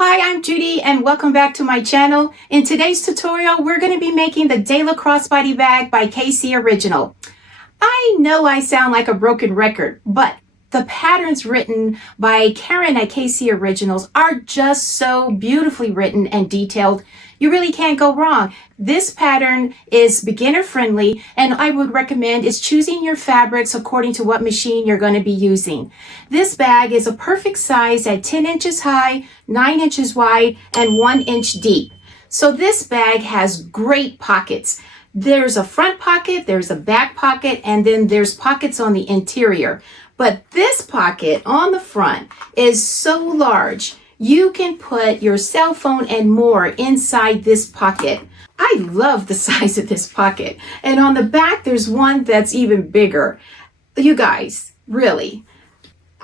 Hi, I'm Judy and welcome back to my channel. In today's tutorial, we're going to be making the Dayla Crossbody bag by KC Original. I know I sound like a broken record, but the patterns written by Karin at KC Originals are just so beautifully written and detailed. You really can't go wrong. This pattern is beginner friendly, and I would recommend is choosing your fabrics according to what machine you're going to be using. This bag is a perfect size at 10 inches high, 9 inches wide, and 1 inch deep. So this bag has great pockets. There's a front pocket, there's a back pocket, and then there's pockets on the interior. But this pocket on the front is so large, you can put your cell phone and more inside this pocket. I love the size of this pocket. And on the back, there's one that's even bigger. You guys, really,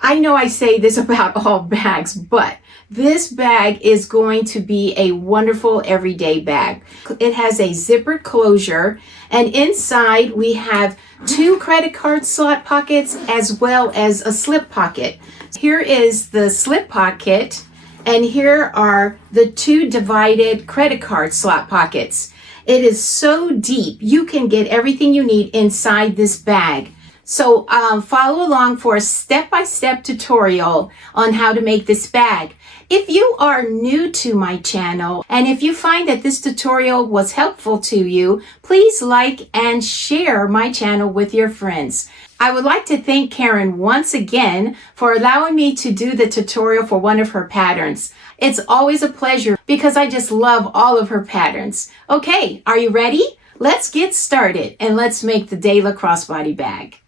I know I say this about all bags, but this bag is going to be a wonderful everyday bag. It has a zippered closure, and inside we have 2 credit card slot pockets as well as a slip pocket. Here is the slip pocket, and here are the 2 divided credit card slot pockets. It is so deep, you can get everything you need inside this bag. So follow along for a step-by-step tutorial on how to make this bag. If you are new to my channel and if you find that this tutorial was helpful to you, please like and share my channel with your friends. I would like to thank Karin once again for allowing me to do the tutorial for one of her patterns. It's always a pleasure because I just love all of her patterns. Okay, are you ready? Let's get started and let's make the Dayla Crossbody bag.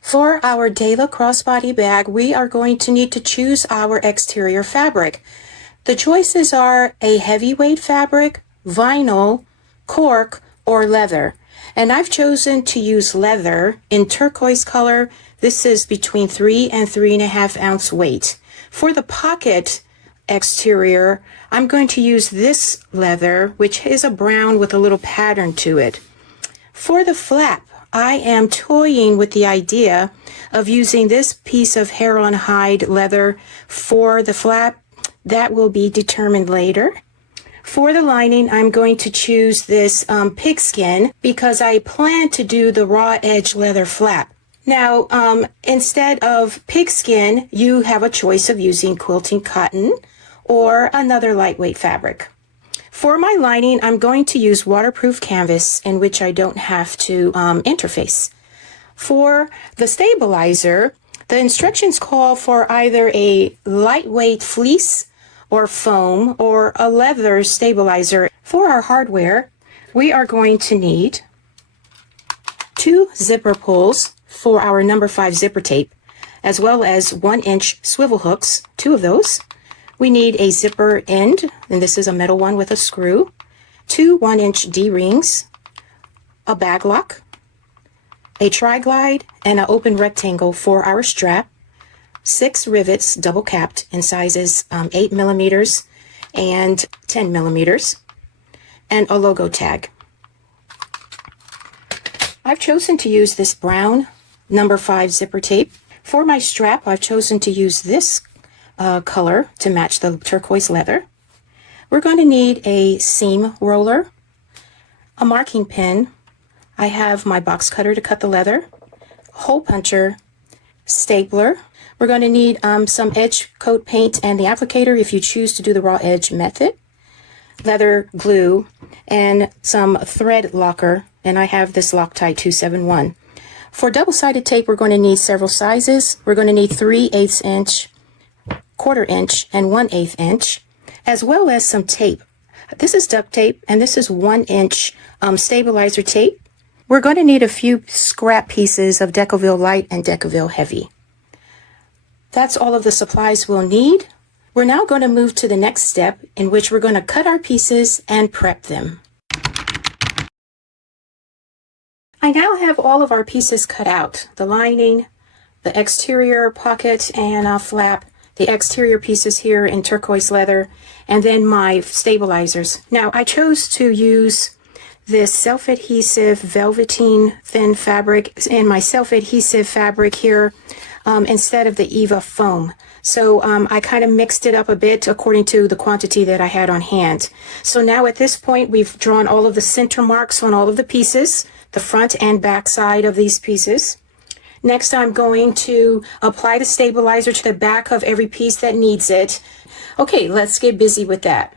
For our Dayla Crossbody bag, we are going to need to choose our exterior fabric. The choices are a heavyweight fabric, vinyl, cork, or leather. And I've chosen to use leather in turquoise color. This is between 3 and 3.5 ounce weight. For the pocket exterior, I'm going to use this leather, which is a brown with a little pattern to it. For the flap, I am toying with the idea of using this piece of hair-on hide leather for the flap. That will be determined later. For the lining, I'm going to choose this pigskin because I plan to do the raw edge leather flap. Now, instead of pigskin, you have a choice of using quilting cotton or another lightweight fabric. For my lining, I'm going to use waterproof canvas in which I don't have to interface. For the stabilizer, the instructions call for either a lightweight fleece or foam or a leather stabilizer. For our hardware, we are going to need 2 zipper pulls for our number 5 zipper tape, as well as 1 inch swivel hooks, 2 of those. We need a zipper end, and this is a metal one with a screw, 2 1 inch D-rings, a bag lock, a tri-glide, and an open rectangle for our strap, 6 rivets double capped in sizes 8 millimeters and 10 millimeters, and a logo tag. I've chosen to use this brown number 5 zipper tape. For my strap, I've chosen to use this color to match the turquoise leather. We're going to need a seam roller, a marking pin. I have my box cutter to cut the leather, hole puncher, stapler. We're going to need some edge coat paint and the applicator if you choose to do the raw edge method, leather glue, and some thread locker, and I have this Loctite 271. For double-sided tape, we're going to need several sizes. We're going to need 3/8 inch, 1/4 inch, and 1/8 inch, as well as some tape. This is duct tape, and this is 1 inch stabilizer tape. We're going to need a few scrap pieces of Decoville Light and Decoville Heavy. That's all of the supplies we'll need. We're now going to move to the next step, in which we're going to cut our pieces and prep them. I now have all of our pieces cut out: the lining, the exterior pocket and flap, the exterior pieces here in turquoise leather, and then my stabilizers. Now I chose to use this self-adhesive velveteen thin fabric and my self-adhesive fabric here instead of the Eva foam. So I kind of mixed it up a bit according to the quantity that I had on hand. So now at this point, we've drawn all of the center marks on all of the pieces, the front and back side of these pieces. Next, I'm going to apply the stabilizer to the back of every piece that needs it. Okay, let's get busy with that.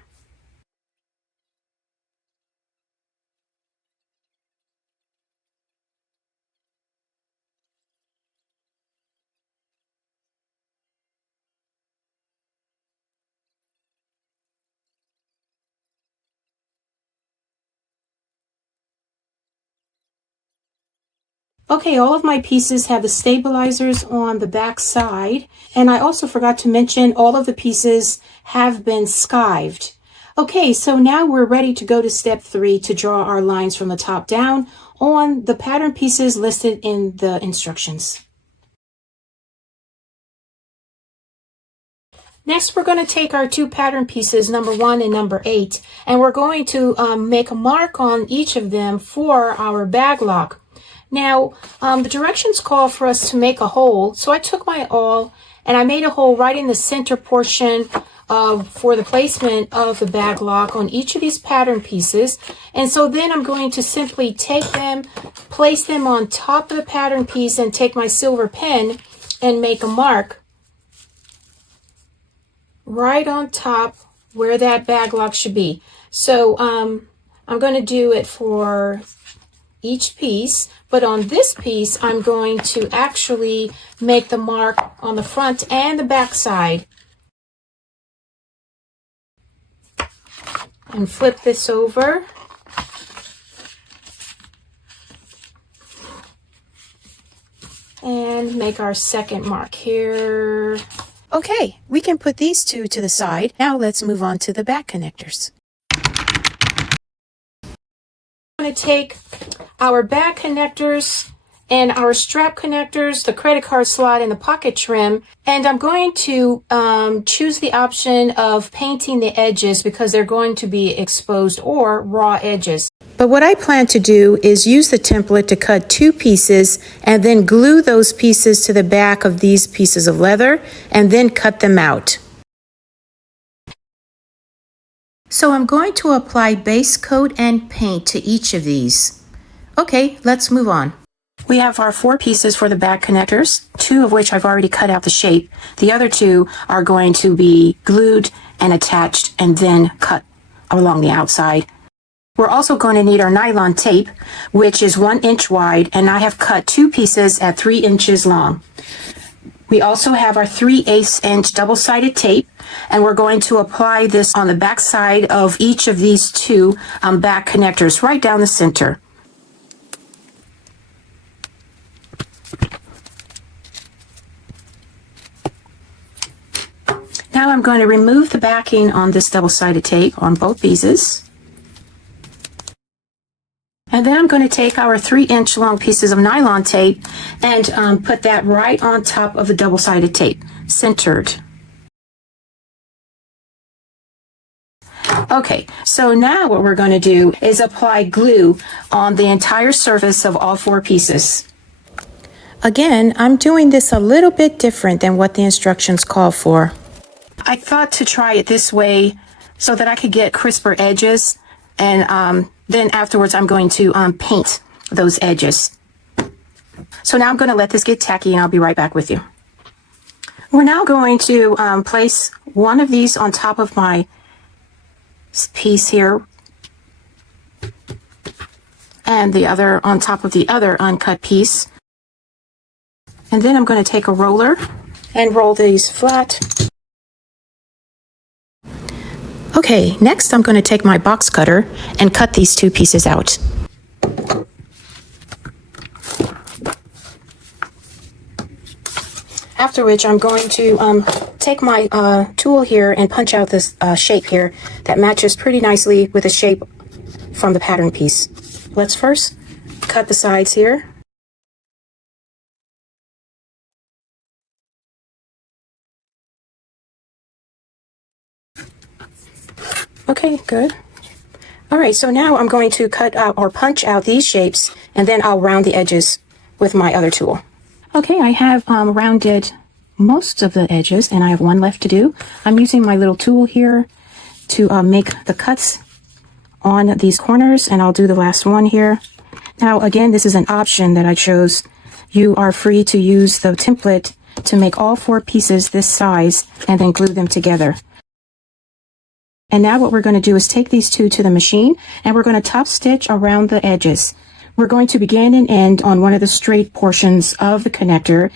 Okay, all of my pieces have the stabilizers on the back side, and I also forgot to mention all of the pieces have been skived. Okay, so now we're ready to go to step 3 to draw our lines from the top down on the pattern pieces listed in the instructions. Next, we're going to take our 2 pattern pieces, number 1 and number 8, and we're going to make a mark on each of them for our bag lock. Now, the directions call for us to make a hole, so I took my awl and I made a hole right in the center portion for the placement of the bag lock on each of these pattern pieces. And so then I'm going to simply take them, place them on top of the pattern piece, and take my silver pen and make a mark right on top where that bag lock should be. So I'm going to do it for each piece, but on this piece I'm going to actually make the mark on the front and the back side. And flip this over. And make our second mark here. Okay, we can put these 2 to the side. Now let's move on to the back connectors. I'm going to take our back connectors and our strap connectors, the credit card slot, and the pocket trim, and I'm going to choose the option of painting the edges because they're going to be exposed or raw edges. But what I plan to do is use the template to cut 2 pieces and then glue those pieces to the back of these pieces of leather and then cut them out. So I'm going to apply base coat and paint to each of these. Okay, let's move on. We have our 4 pieces for the back connectors, 2 of which I've already cut out the shape. The other 2 are going to be glued and attached and then cut along the outside. We're also going to need our nylon tape, which is 1 inch wide, and I have cut 2 pieces at 3 inches long. We also have our 3/8 inch double-sided tape, and we're going to apply this on the back side of each of these 2 back connectors, right down the center. Now I'm going to remove the backing on this double-sided tape on both pieces. And then I'm going to take our 3 inch long pieces of nylon tape and put that right on top of the double-sided tape, centered. Okay, so now what we're going to do is apply glue on the entire surface of all 4 pieces. Again, I'm doing this a little bit different than what the instructions call for. I thought to try it this way so that I could get crisper edges, and then afterwards I'm going to paint those edges. So now I'm going to let this get tacky and I'll be right back with you. We're now going to place one of these on top of my piece here and the other on top of the other uncut piece. And then I'm going to take a roller and roll these flat. Okay, next I'm going to take my box cutter and cut these 2 pieces out. After which I'm going to take my tool here and punch out this shape here that matches pretty nicely with the shape from the pattern piece. Let's first cut the sides here. Okay, good. All right, so now I'm going to cut out or punch out these shapes, and then I'll round the edges with my other tool. Okay, I have rounded most of the edges, and I have one left to do. I'm using my little tool here to make the cuts on these corners, and I'll do the last one here. Now, again, this is an option that I chose. You are free to use the template to make all 4 pieces this size and then glue them together. And now what we're going to do is take these 2 to the machine, and we're going to top stitch around the edges. We're going to begin and end on one of the straight portions of the connector.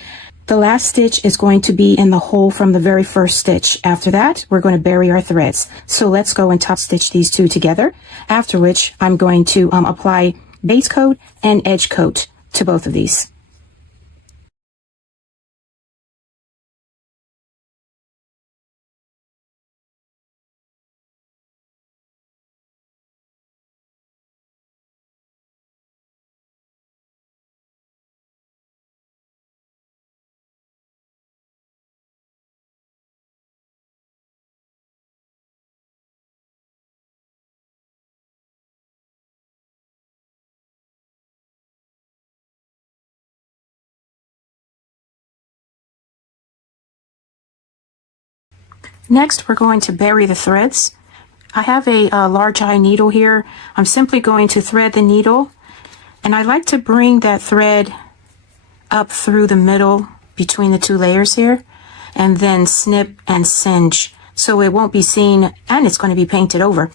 The last stitch is going to be in the hole from the very first stitch. After that, we're going to bury our threads. So let's go and top stitch these 2 together, after which I'm going to apply base coat and edge coat to both of these. Next, we're going to bury the threads. I have a large eye needle here. I'm simply going to thread the needle, and I like to bring that thread up through the middle between the 2 layers here, and then snip and singe so it won't be seen, and it's going to be painted over.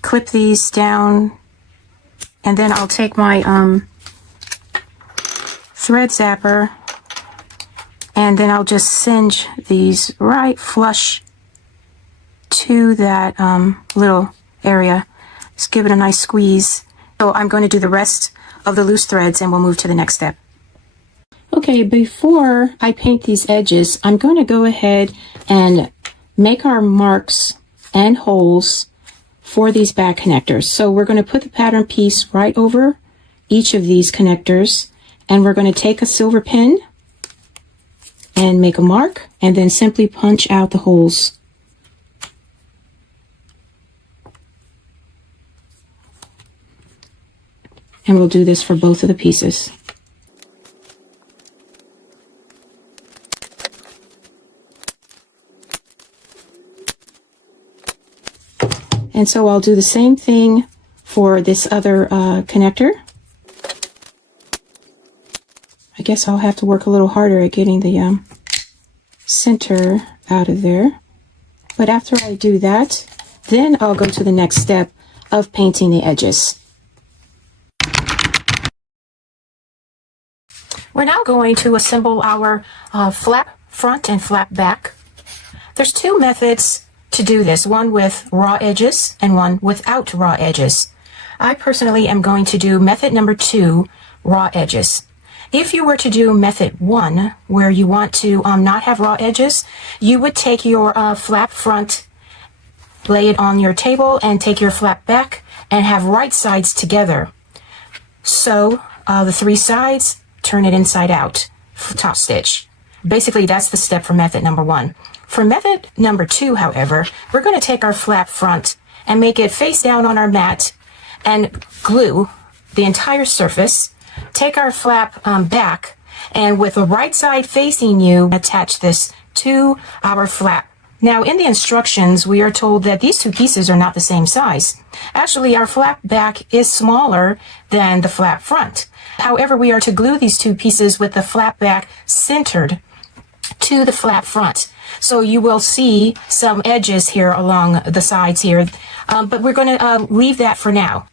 Clip these down, and then I'll take my thread zapper, and then I'll just singe these right flush to that little area. Just give it a nice squeeze. So I'm going to do the rest of the loose threads, and we'll move to the next step. Okay, before I paint these edges, I'm going to go ahead and make our marks and holes for these back connectors. So we're going to put the pattern piece right over each of these connectors, and we're going to take a silver pin and make a mark, and then simply punch out the holes. And we'll do this for both of the pieces. And so I'll do the same thing for this other connector. I guess I'll have to work a little harder at getting the center out of there. But after I do that, then I'll go to the next step of painting the edges. We're now going to assemble our flap front and flap back. There's 2 methods to do this, one with raw edges and one without raw edges. I personally am going to do method number 2, raw edges. If you were to do method 1, where you want to not have raw edges, you would take your flap front, lay it on your table, and take your flap back and have right sides together. So the 3 sides, turn it inside out, top stitch. Basically, that's the step for method number 1. For method number 2, however, we're going to take our flap front and make it face down on our mat and glue the entire surface. Take our flap back, and with the right side facing you, attach this to our flap. Now, in the instructions, we are told that these 2 pieces are not the same size. Actually, our flap back is smaller than the flap front. However, we are to glue these 2 pieces with the flap back centered to the flap front. So you will see some edges here along the sides here, but we're going to leave that for now.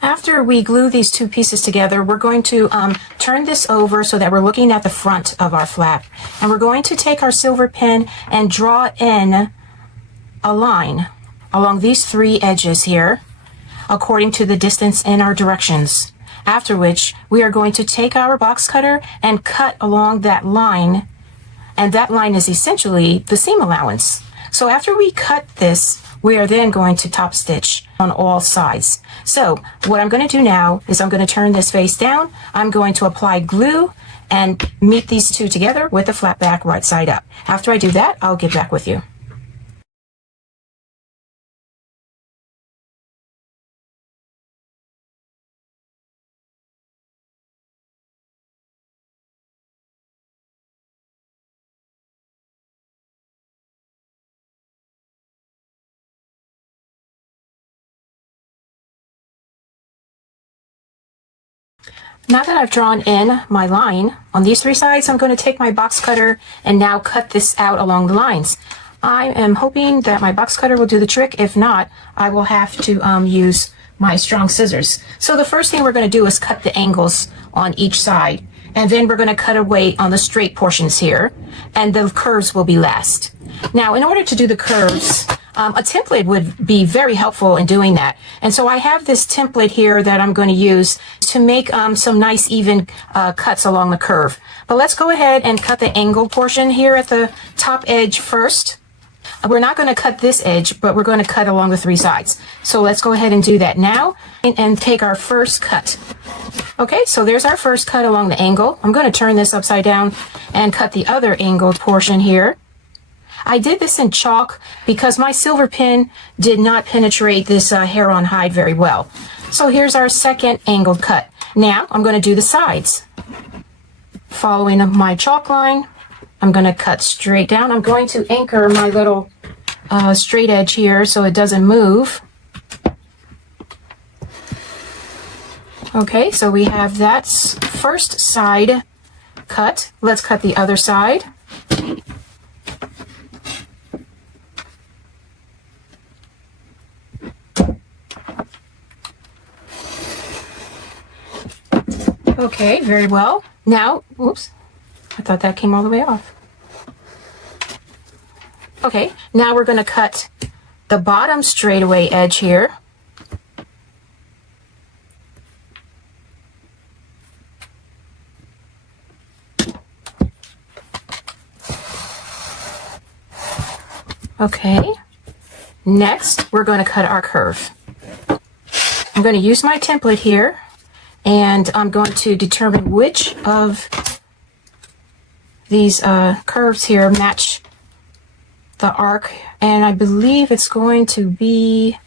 After we glue these 2 pieces together, we're going to turn this over so that we're looking at the front of our flap. And we're going to take our silver pen and draw in a line along these 3 edges here, according to the distance in our directions. After which, we are going to take our box cutter and cut along that line. And that line is essentially the seam allowance. So after we cut this, we are then going to top stitch on all sides. So what I'm going to do now is I'm going to turn this face down. I'm going to apply glue and meet these 2 together with the flap back right side up. After I do that, I'll get back with you. Now that I've drawn in my line on these three sides, I'm going to take my box cutter and now cut this out along the lines. I am hoping that my box cutter will do the trick. If not, I will have to use my strong scissors. So the first thing we're going to do is cut the angles on each side. And then we're going to cut away on the straight portions here. And the curves will be last. Now, in order to do the curves, a template would be very helpful in doing that. And so I have this template here that I'm going to use to make some nice even cuts along the curve. But let's go ahead and cut the angle portion here at the top edge first. We're not going to cut this edge, but we're going to cut along the three sides. So let's go ahead and do that now and take our first cut. Okay, so there's our first cut along the angle. I'm going to turn this upside down and cut the other angled portion here. I did this in chalk because my silver pen did not penetrate this hair on hide very well. So here's our second angled cut. Now I'm going to do the sides. Following my chalk line, I'm going to cut straight down. I'm going to anchor my little straight edge here so it doesn't move. Okay, so we have that first side cut. Let's cut the other side. Okay, very well. Now, oops, I thought that came all the way off. Okay, now we're going to cut the bottom straightaway edge here. Okay, next we're going to cut our curve. I'm going to use my template here. And I'm going to determine which of these curves here match the arc. And I believe it's going to be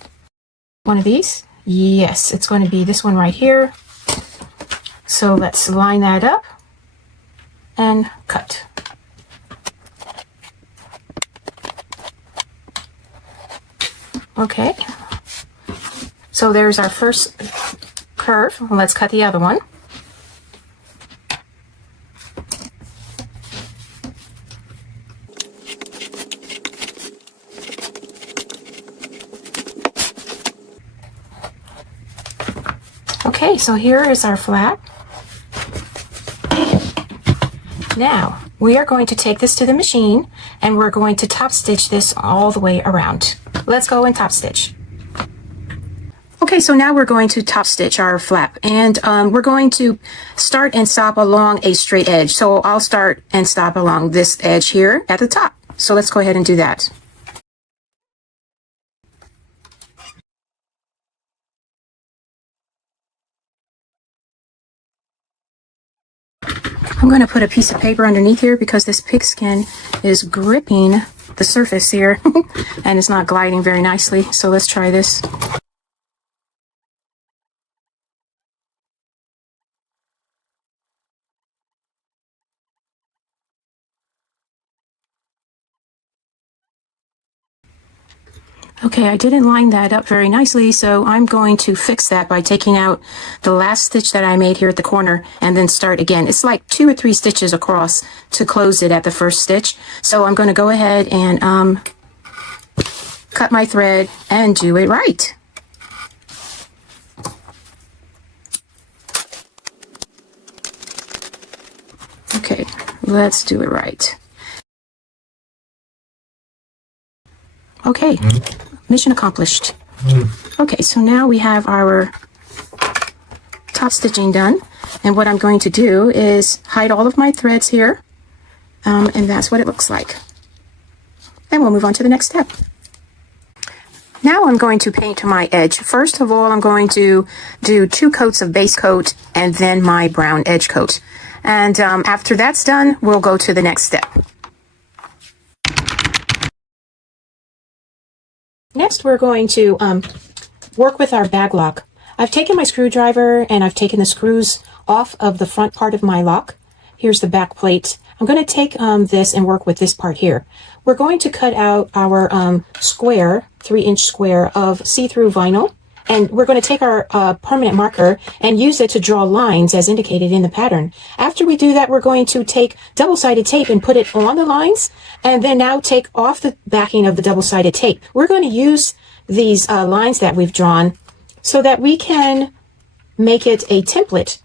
one of these. Yes, it's going to be this one right here. So let's line that up and cut. Okay. So there's our first curve. Let's cut the other one. Okay, so here is our flap. Now we are going to take this to the machine and we're going to top stitch this all the way around. Let's go and top stitch. Okay, so now we're going to top stitch our flap, and we're going to start and stop along a straight edge. So I'll start and stop along this edge here at the top. So let's go ahead and do that. I'm going to put a piece of paper underneath here because this pigskin is gripping the surface here and it's not gliding very nicely. So let's try this. Okay, I didn't line that up very nicely, so I'm going to fix that by taking out the last stitch that I made here at the corner and then start again. It's like 2 or 3 stitches across to close it at the first stitch. So I'm going to go ahead and cut my thread and do it right. Okay, let's do it right. Okay, mission accomplished. Okay, so now we have our top stitching done. And what I'm going to do is hide all of my threads here. And that's what it looks like. And we'll move on to the next step. Now I'm going to paint my edge. First of all, I'm going to do 2 coats of base coat and then my brown edge coat. And after that's done, we'll go to the next step. Next, we're going to work with our bag lock. I've taken my screwdriver and I've taken the screws off of the front part of my lock. Here's the back plate. I'm going to take this and work with this part here. We're going to cut out our square, 3-inch square of see-through vinyl. And we're going to take our permanent marker and use it to draw lines as indicated in the pattern. After we do that, we're going to take double-sided tape and put it on the lines, and then now take off the backing of the double-sided tape. We're going to use these lines that we've drawn so that we can make it a template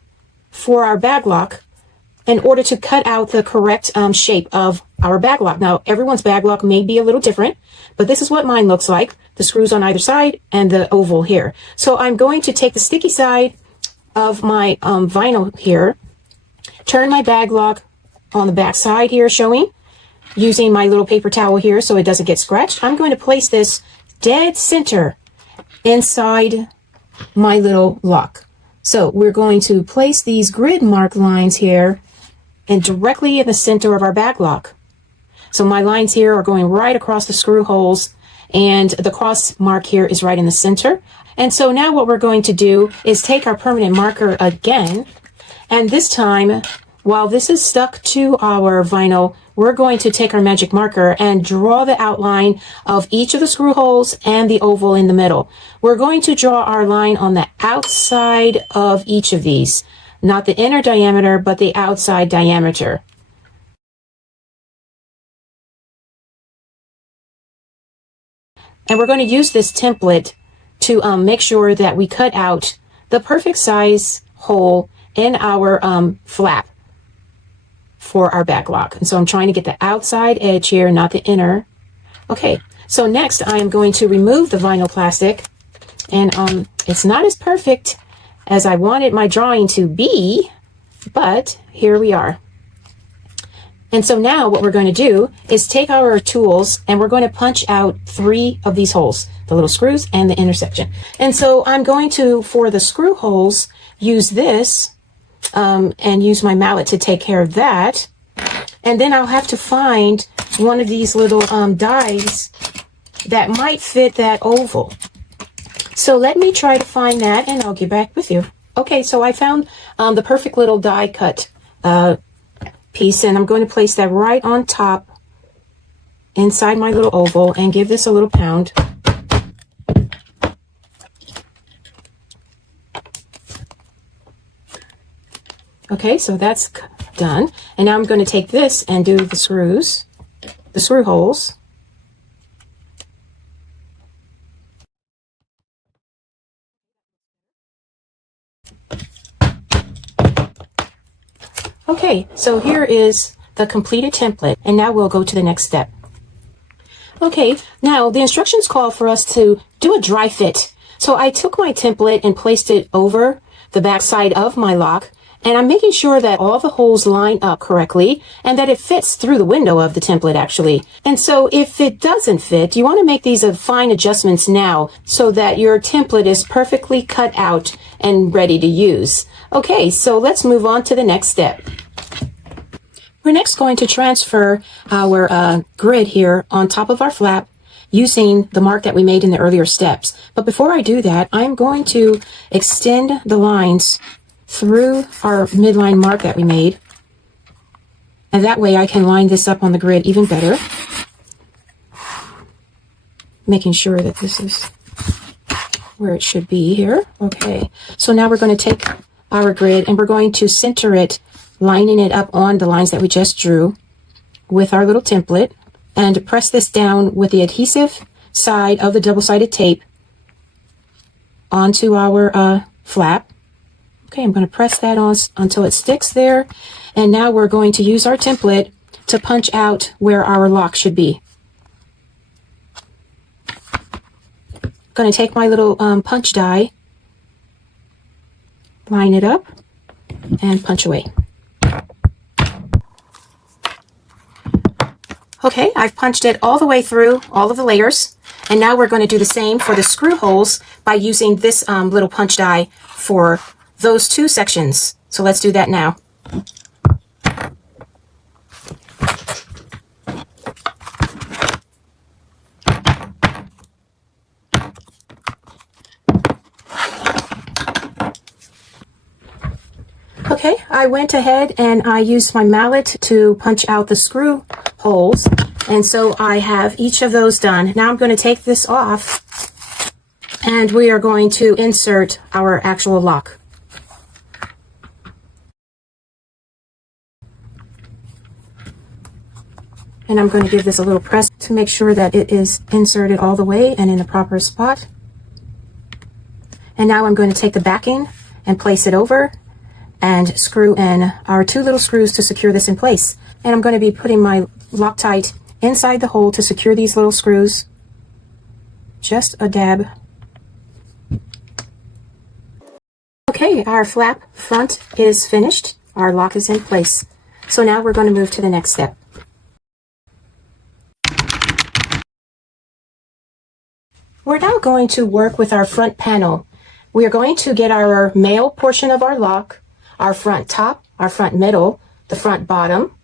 for our bag lock in order to cut out the correct shape of our bag lock. Now, everyone's bag lock may be a little different, but this is what mine looks like. The screws on either side and the oval here. So I'm going to take the sticky side of my vinyl here, turn my bag lock on the back side here showing, using my little paper towel here so it doesn't get scratched. I'm going to place this dead center inside my little lock. So we're going to place these grid mark lines here and directly in the center of our bag lock. So my lines here are going right across the screw holes, and the cross mark here is right in the center. And so now what we're going to do is take our permanent marker again, and this time, while this is stuck to our vinyl, we're going to take our magic marker and draw the outline of each of the screw holes and the oval in the middle. We're going to draw our line on the outside of each of these, not the inner diameter, but the outside diameter. And we're going to use this template to make sure that we cut out the perfect size hole in our flap for our back lock. And so I'm trying to get the outside edge here, not the inner. Okay, so next I am going to remove the vinyl plastic, and it's not as perfect as I wanted my drawing to be, but here we are. And so now what we're going to do is take our tools and we're going to punch out 3 of these holes, the little screws and the intersection. And so I'm going to, for the screw holes, use this and use my mallet to take care of that. And then I'll have to find one of these little dies that might fit that oval. So let me try to find that and I'll get back with you. Okay, so I found the perfect little die cut piece, and I'm going to place that right on top inside my little oval and give this a little pound. Okay, so that's done. And now I'm going to take this and do the screws, the screw holes. Okay, so here is the completed template, and now we'll go to the next step. Okay, now the instructions call for us to do a dry fit. So I took my template and placed it over the back side of my lock, and I'm making sure that all the holes line up correctly and that it fits through the window of the template actually. And so if it doesn't fit, you want to make these fine adjustments now so that your template is perfectly cut out and ready to use. Okay, so let's move on to the next step. We're next going to transfer our grid here on top of our flap using the mark that we made in the earlier steps. But before I do that, I'm going to extend the lines through our midline mark that we made. And that way I can line this up on the grid even better. Making sure that this is where it should be here. Okay, so now we're going to take our grid and we're going to center it, lining it up on the lines that we just drew with our little template, and press this down with the adhesive side of the double-sided tape onto our flap. Okay, I'm going to press that on until it sticks there, and now we're going to use our template to punch out where our lock should be. I'm going to take my little punch die, line it up, and punch away. Okay, I've punched it all the way through all of the layers, and now we're going to do the same for the screw holes by using this little punch die for those 2 sections. So let's do that now. Okay, I went ahead and I used my mallet to punch out the screw holes, and so I have each of those done. Now I'm going to take this off And we are going to insert our actual lock. And I'm going to give this a little press to make sure that it is inserted all the way and in the proper spot. And now I'm going to take the backing and place it over and screw in our 2 little screws to secure this in place. And I'm going to be putting my Loctite inside the hole to secure these little screws. Just a dab. Okay, our flap front is finished. Our lock is in place. So now we're going to move to the next step. We're now going to work with our front panel. We are going to get our male portion of our lock, our front top, our front middle, the front bottom,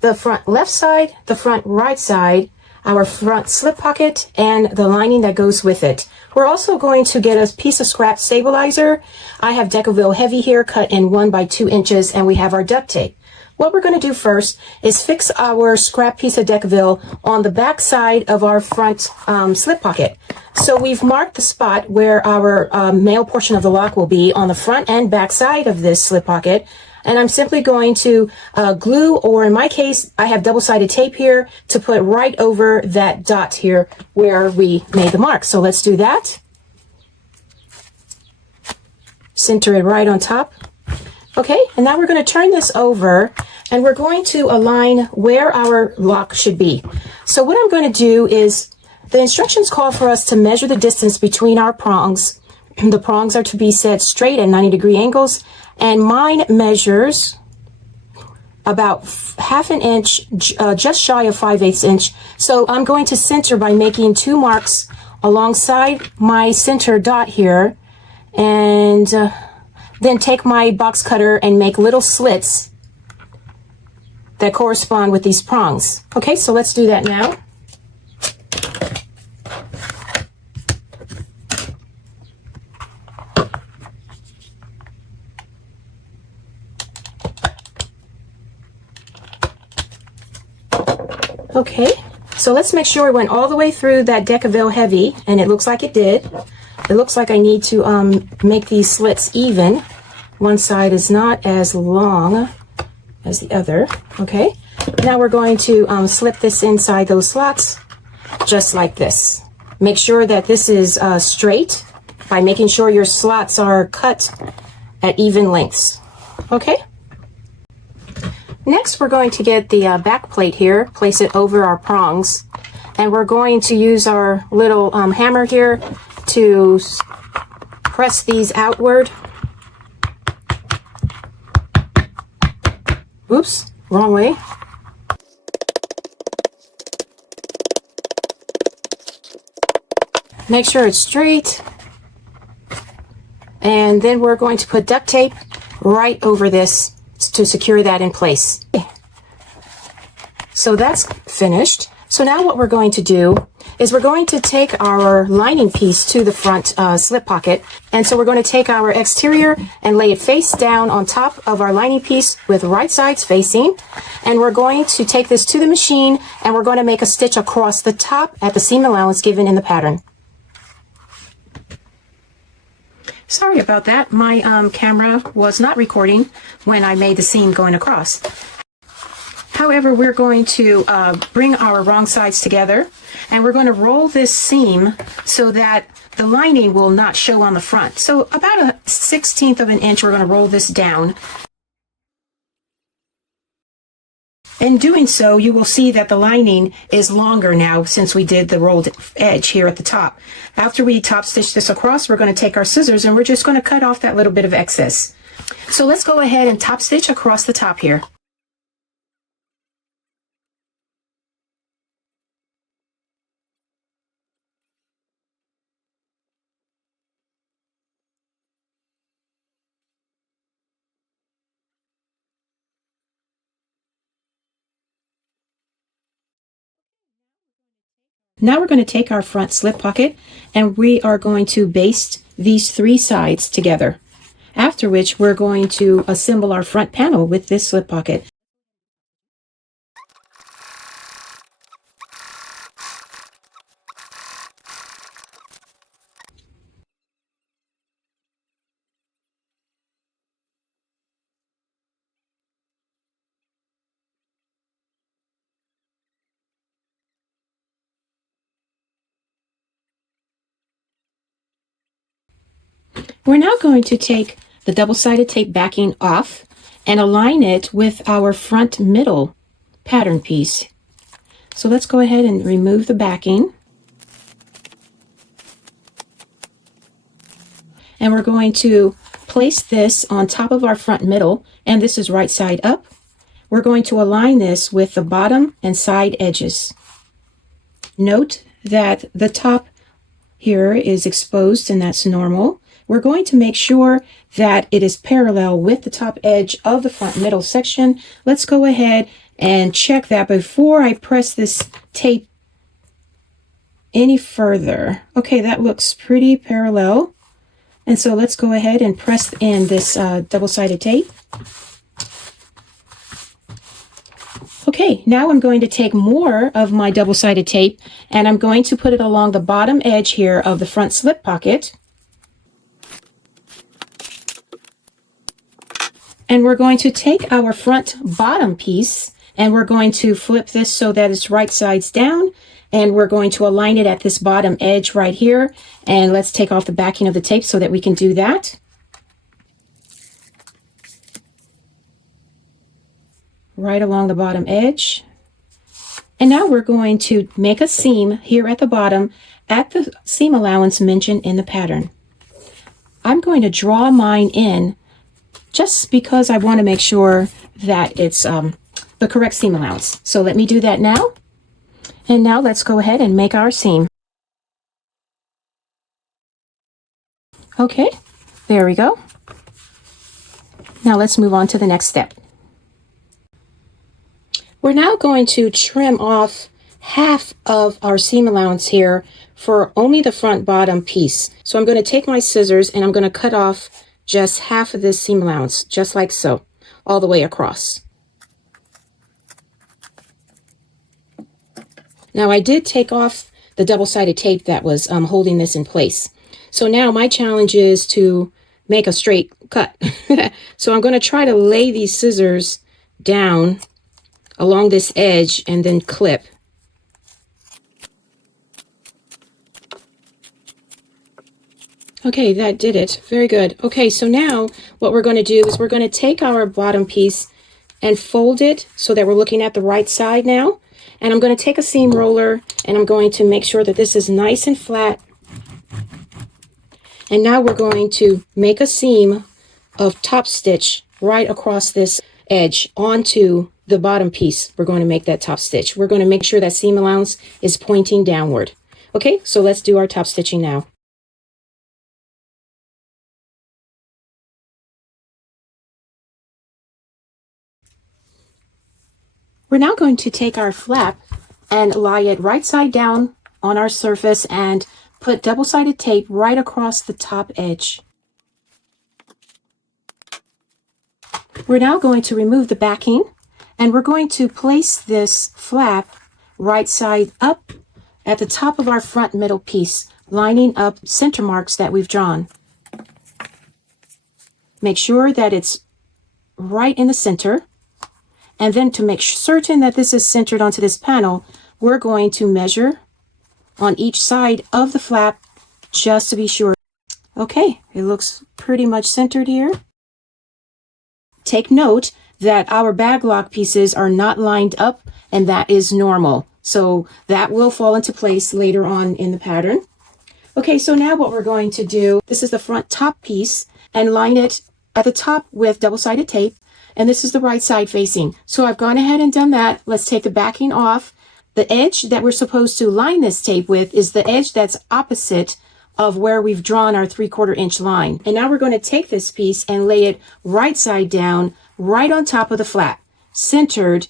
the front left side, the front right side, our front slip pocket, and the lining that goes with it. We're also going to get a piece of scrap stabilizer. I have Decoville Heavy here cut in 1 by 2 inches, and we have our duct tape. What we're going to do first is fix our scrap piece of Decoville on the back side of our front slip pocket. So we've marked the spot where our male portion of the lock will be on the front and back side of this slip pocket. And I'm simply going to glue, or in my case, I have double-sided tape here to put right over that dot here where we made the mark. So let's do that. Center it right on top. Okay, and now we're going to turn this over and we're going to align where our lock should be. So what I'm going to do is, the instructions call for us to measure the distance between our prongs. The prongs are to be set straight at 90-degree angles, and mine measures about ½ an inch, just shy of 5/8 inch. So I'm going to center by making 2 marks alongside my center dot here, and then take my box cutter and make little slits that correspond with these prongs. Okay, so let's do that now. Okay, so let's make sure it went all the way through that Decoville Heavy, and it looks like it did. It looks like I need to make these slits even. One side is not as long as the other. Okay, now we're going to slip this inside those slots, just like this. Make sure that this is straight by making sure your slots are cut at even lengths. Okay. Next, we're going to get the back plate here, place it over our prongs, and we're going to use our little hammer here to press these outward. Oops, wrong way. Make sure it's straight. And then we're going to put duct tape right over this to secure that in place. So that's finished. So now what we're going to do is we're going to take our lining piece to the front slip pocket. And so we're going to take our exterior and lay it face down on top of our lining piece with right sides facing. And we're going to take this to the machine, and we're going to make a stitch across the top at the seam allowance given in the pattern. Sorry about that. My camera was not recording when I made the seam going across. However, we're going to bring our wrong sides together, and we're going to roll this seam so that the lining will not show on the front. So about a 1/16 of an inch, we're going to roll this down. In doing so, you will see that the lining is longer now since we did the rolled edge here at the top. After we top stitch this across, we're going to take our scissors and we're just going to cut off that little bit of excess. So let's go ahead and top stitch across the top here. Now we're going to take our front slip pocket and we are going to baste these 3 sides together. After which we're going to assemble our front panel with this slip pocket. We're now going to take the double-sided tape backing off and align it with our front middle pattern piece. So let's go ahead and remove the backing. And we're going to place this on top of our front middle, and this is right side up. We're going to align this with the bottom and side edges. Note that the top here is exposed, and that's normal. We're going to make sure that it is parallel with the top edge of the front middle section. Let's go ahead and check that before I press this tape any further. Okay, that looks pretty parallel. And so let's go ahead and press in this double-sided tape. Okay, now I'm going to take more of my double-sided tape and I'm going to put it along the bottom edge here of the front slip pocket. And we're going to take our front bottom piece and we're going to flip this so that it's right sides down, and we're going to align it at this bottom edge right here. And let's take off the backing of the tape so that we can do that. Right along the bottom edge. And now we're going to make a seam here at the bottom at the seam allowance mentioned in the pattern. I'm going to draw mine in just because I want to make sure that it's the correct seam allowance. So let me do that now. And now let's go ahead and make our seam. Okay, there we go. Now let's move on to the next step. We're now going to trim off half of our seam allowance here for only the front bottom piece. So I'm going to take my scissors and I'm going to cut off just half of this seam allowance, just like so, all the way across. Now I did take off the double-sided tape that was holding this in place. So now my challenge is to make a straight cut. So I'm going to try to lay these scissors down along this edge and then clip. Okay, that did it. Very good. Okay, so now what we're going to do is we're going to take our bottom piece and fold it so that we're looking at the right side now. And I'm going to take a seam roller and I'm going to make sure that this is nice and flat. And now we're going to make a seam of top stitch right across this edge onto the bottom piece. We're going to make that top stitch. We're going to make sure that seam allowance is pointing downward. Okay, so let's do our top stitching now. We're now going to take our flap and lie it right side down on our surface and put double-sided tape right across the top edge. We're now going to remove the backing and we're going to place this flap right side up at the top of our front middle piece, lining up center marks that we've drawn. Make sure that it's right in the center. And then to make certain that this is centered onto this panel, we're going to measure on each side of the flap just to be sure. Okay, it looks pretty much centered here. Take note that our bag lock pieces are not lined up, and that is normal. So that will fall into place later on in the pattern. Okay, so now what we're going to do, this is the front top piece, and line it at the top with double-sided tape. And this is the right side facing. So I've gone ahead and done that. Let's take the backing off. The edge that we're supposed to line this tape with is the edge that's opposite of where we've drawn our 3/4 inch line. And now we're going to take this piece and lay it right side down, right on top of the flap, centered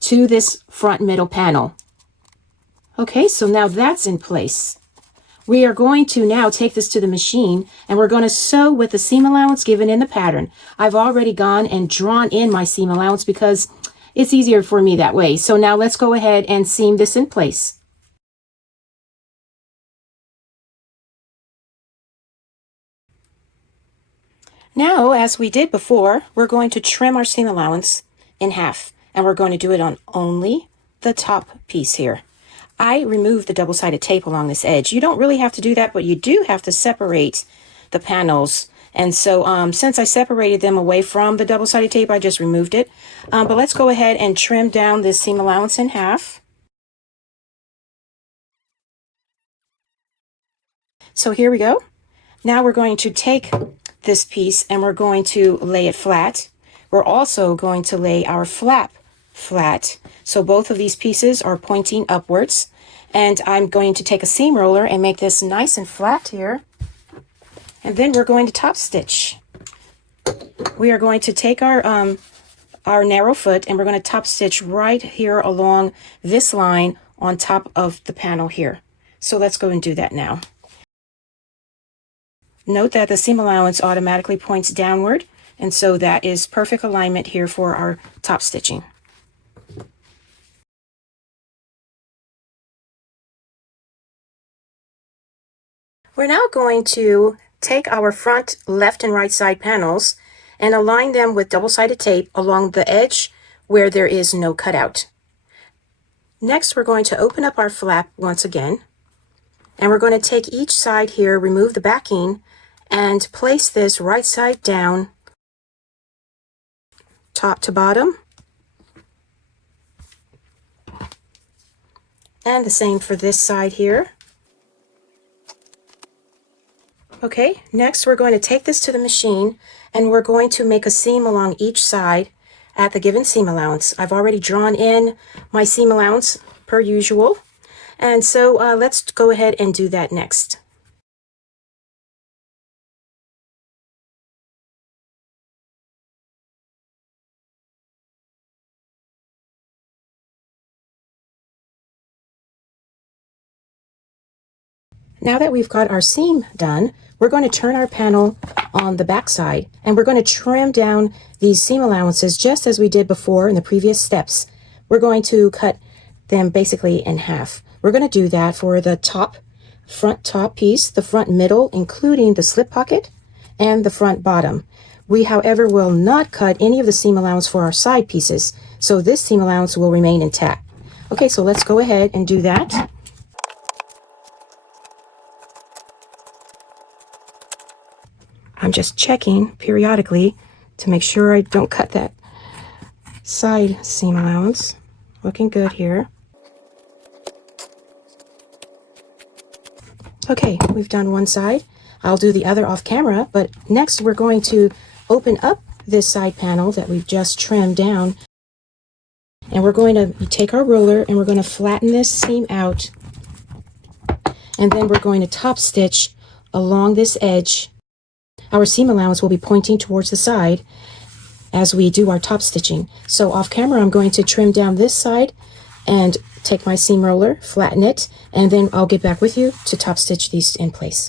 to this front middle panel. Okay, so now that's in place. We are going to now take this to the machine and we're going to sew with the seam allowance given in the pattern. I've already gone and drawn in my seam allowance because it's easier for me that way. So now let's go ahead and seam this in place. Now, as we did before, we're going to trim our seam allowance in half, and we're going to do it on only the top piece here. I removed the double-sided tape along this edge. You don't really have to do that, but you do have to separate the panels. And so since I separated them away from the double-sided tape, I just removed it. But let's go ahead and trim down this seam allowance in half. So here we go. Now we're going to take this piece and we're going to lay it flat. We're also going to lay our flap flat. So both of these pieces are pointing upwards. And I'm going to take a seam roller and make this nice and flat here. And then we're going to top stitch. We are going to take our narrow foot and we're going to top stitch right here along this line on top of the panel here. So let's go and do that now. Note that the seam allowance automatically points downward, and so that is perfect alignment here for our top stitching. We're now going to take our front left and right side panels and align them with double-sided tape along the edge where there is no cutout. Next, we're going to open up our flap once again, and we're going to take each side here, remove the backing, and place this right side down, top to bottom. And the same for this side here. Okay, next we're going to take this to the machine and we're going to make a seam along each side at the given seam allowance. I've already drawn in my seam allowance per usual. And so let's go ahead and do that next. Now that we've got our seam done, we're going to turn our panel on the back side and we're going to trim down these seam allowances just as we did before in the previous steps. We're going to cut them basically in half. We're going to do that for the front top piece, the front middle, including the slip pocket, and the front bottom. We, however, will not cut any of the seam allowance for our side pieces, so this seam allowance will remain intact. Okay, so let's go ahead and do that. I'm just checking periodically to make sure I don't cut that side seam allowance. Looking good here. Okay, we've done one side. I'll do the other off camera, but next we're going to open up this side panel that we've just trimmed down. And we're going to take our ruler and we're going to flatten this seam out. And then we're going to top stitch along this edge. Our seam allowance will be pointing towards the side as we do our top stitching. So off camera, I'm going to trim down this side and take my seam roller, flatten it, and then I'll get back with you to top stitch these in place.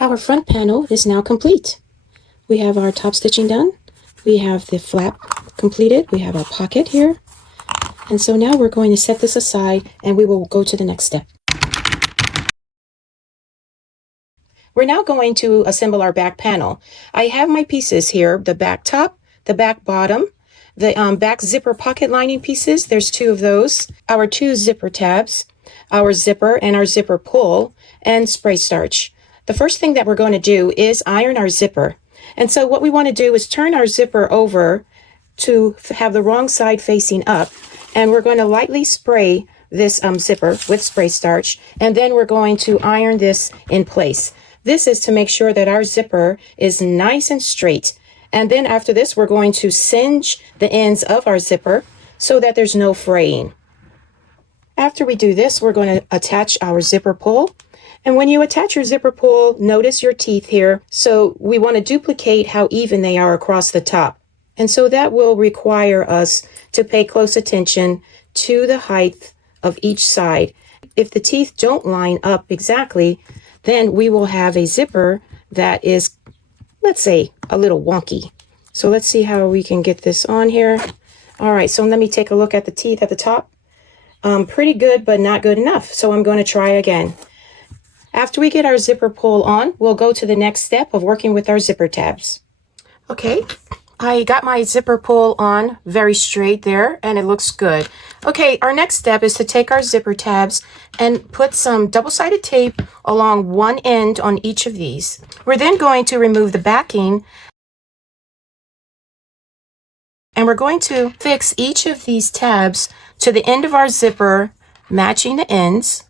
Our front panel is now complete. We have our top stitching done. We have the flap completed. We have our pocket here. And so now we're going to set this aside and we will go to the next step. We're now going to assemble our back panel. I have my pieces here, the back top, the back bottom, the back zipper pocket lining pieces. There's 2 of those. Our 2 zipper tabs, our zipper and our zipper pull, and spray starch. The first thing that we're going to do is iron our zipper. And so what we want to do is turn our zipper over to have the wrong side facing up. And we're going to lightly spray this zipper with spray starch, and then we're going to iron this in place. This is to make sure that our zipper is nice and straight. And then after this, we're going to singe the ends of our zipper so that there's no fraying. After we do this, we're going to attach our zipper pull. And when you attach your zipper pull, notice your teeth here. So we want to duplicate how even they are across the top. And so that will require us to pay close attention to the height of each side. If the teeth don't line up exactly, then we will have a zipper that is, let's say, a little wonky. So let's see how we can get this on here. All right, so let me take a look at the teeth at the top. Pretty good, but not good enough. So I'm going to try again. After we get our zipper pull on, we'll go to the next step of working with our zipper tabs. Okay, I got my zipper pull on very straight there, and it looks good. Okay, our next step is to take our zipper tabs and put some double-sided tape along one end on each of these. We're then going to remove the backing, and we're going to fix each of these tabs to the end of our zipper, matching the ends.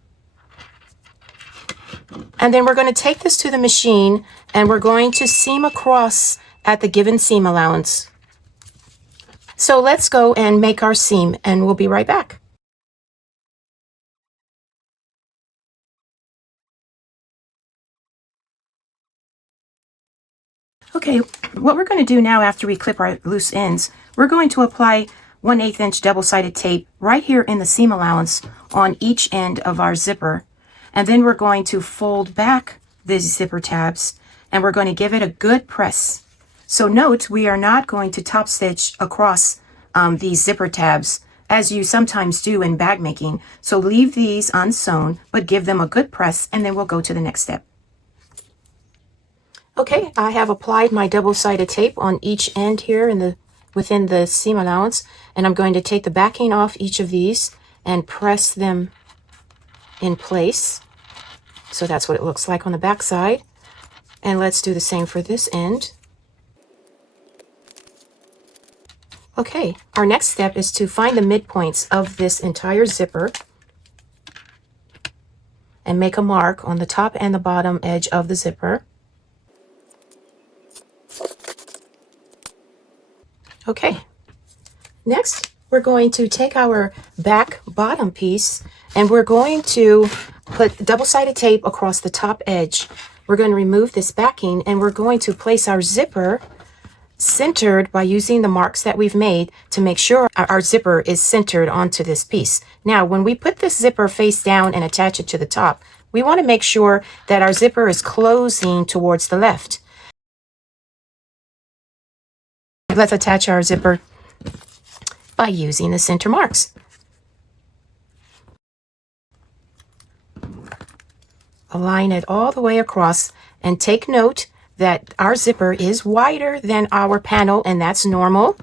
And then we're going to take this to the machine, and we're going to seam across at the given seam allowance. So let's go and make our seam, and we'll be right back. Okay, what we're going to do now after we clip our loose ends, we're going to apply 1/8 inch double-sided tape right here in the seam allowance on each end of our zipper. And then we're going to fold back these zipper tabs, and we're going to give it a good press. So note, we are not going to top stitch across these zipper tabs as you sometimes do in bag making. So leave these unsewn, but give them a good press, and then we'll go to the next step. Okay, I have applied my double-sided tape on each end here within the seam allowance, and I'm going to take the backing off each of these and press them in place. So that's what it looks like on the back side. And let's do the same for this end. Okay, our next step is to find the midpoints of this entire zipper and make a mark on the top and the bottom edge of the zipper. Okay, next we're going to take our back bottom piece, and we're going to put double-sided tape across the top edge. We're going to remove this backing, and we're going to place our zipper centered by using the marks that we've made to make sure our zipper is centered onto this piece. Now, when we put this zipper face down and attach it to the top, we want to make sure that our zipper is closing towards the left. Let's attach our zipper by using the center marks. Align it all the way across, and take note that our zipper is wider than our panel, and that's normal.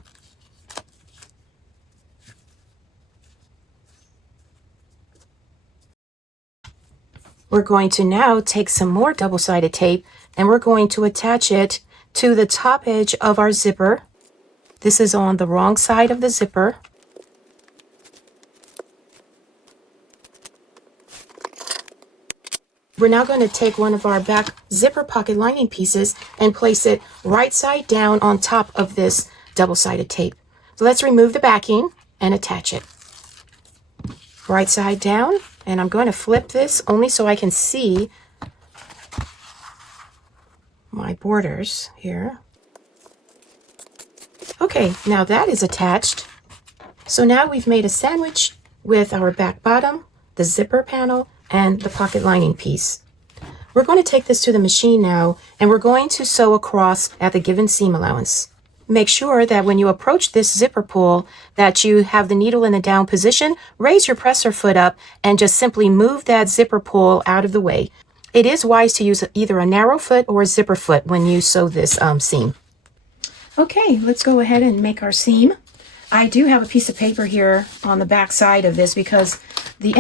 We're going to now take some more double-sided tape, and we're going to attach it to the top edge of our zipper. This is on the wrong side of the zipper. We're now going to take one of our back zipper pocket lining pieces and place it right side down on top of this double-sided tape. So let's remove the backing and attach it. Right side down, and I'm going to flip this only so I can see my borders here. Okay, now that is attached. So now we've made a sandwich with our back bottom, the zipper panel, and the pocket lining piece. We're going to take this to the machine now, and we're going to sew across at the given seam allowance. Make sure that when you approach this zipper pull that you have the needle in the down position, raise your presser foot up, and just simply move that zipper pull out of the way. It is wise to use either a narrow foot or a zipper foot when you sew this seam. Okay, let's go ahead and make our seam. I do have a piece of paper here on the back side of this because the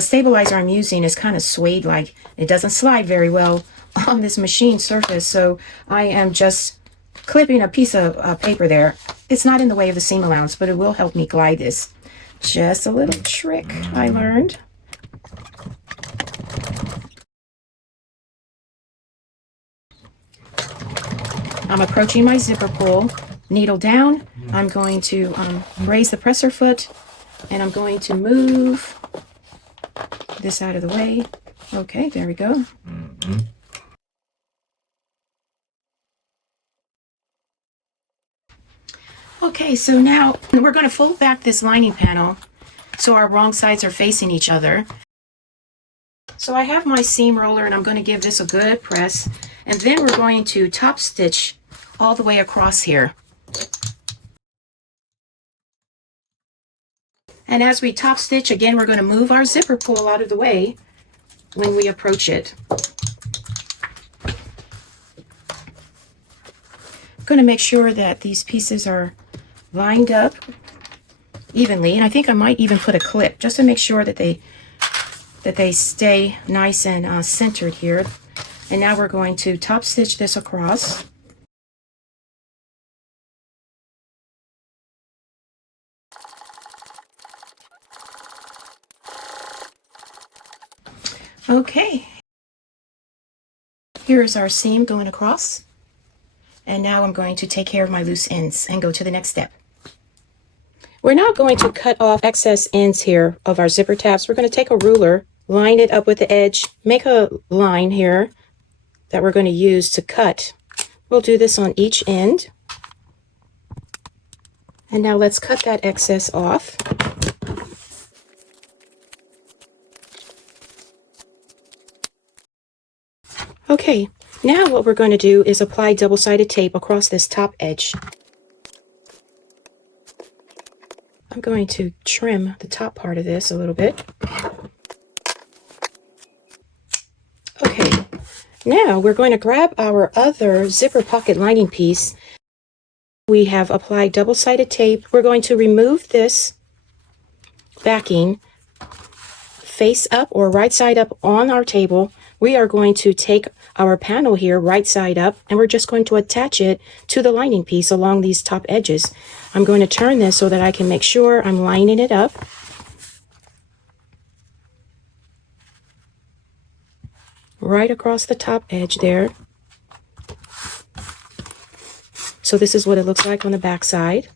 stabilizer I'm using is kind of suede-like. It doesn't slide very well on this machine surface, so I am just clipping a piece of paper there. It's not in the way of the seam allowance, but it will help me glide this. Just a little trick I learned. I'm approaching my zipper pull, needle down. I'm going to raise the presser foot, and I'm going to move this out of the way. Okay, there we go. Okay, so now we're going to fold back this lining panel so our wrong sides are facing each other. So I have my seam roller, and I'm going to give this a good press, and then we're going to top stitch all the way across here. And as we top stitch, again, we're going to move our zipper pull out of the way when we approach it. going to make sure that these pieces are lined up evenly, and I think I might even put a clip just to make sure that they stay nice and centered here. And now we're going to top stitch this across. Okay, here's our seam going across. And now I'm going to take care of my loose ends and go to the next step. We're now going to cut off excess ends here of our zipper tabs. We're going to take a ruler, line it up with the edge, make a line here that we're going to use to cut. We'll do this on each end. And now let's cut that excess off. Okay, now what we're going to do is apply double-sided tape across this top edge. I'm going to trim the top part of this a little bit. Okay, now we're going to grab our other zipper pocket lining piece. We have applied double-sided tape. We're going to remove this backing face up or right side up on our table. We are going to take our panel here right side up, and we're just going to attach it to the lining piece along these top edges. I'm going to turn this so that I can make sure I'm lining it up. Right across the top edge there. So this is what it looks like on the back side.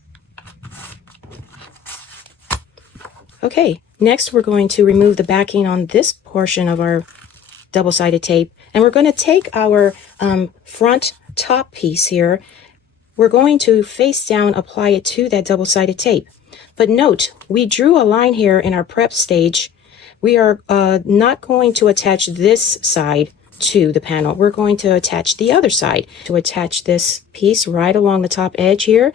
Okay, next we're going to remove the backing on this portion of our double-sided tape, and we're going to take our front top piece here. We're going to face down apply it to that double-sided tape. But note, we drew a line here in our prep stage. We are not going to attach this side to the panel. We're going to attach the other side. To attach this piece right along the top edge here,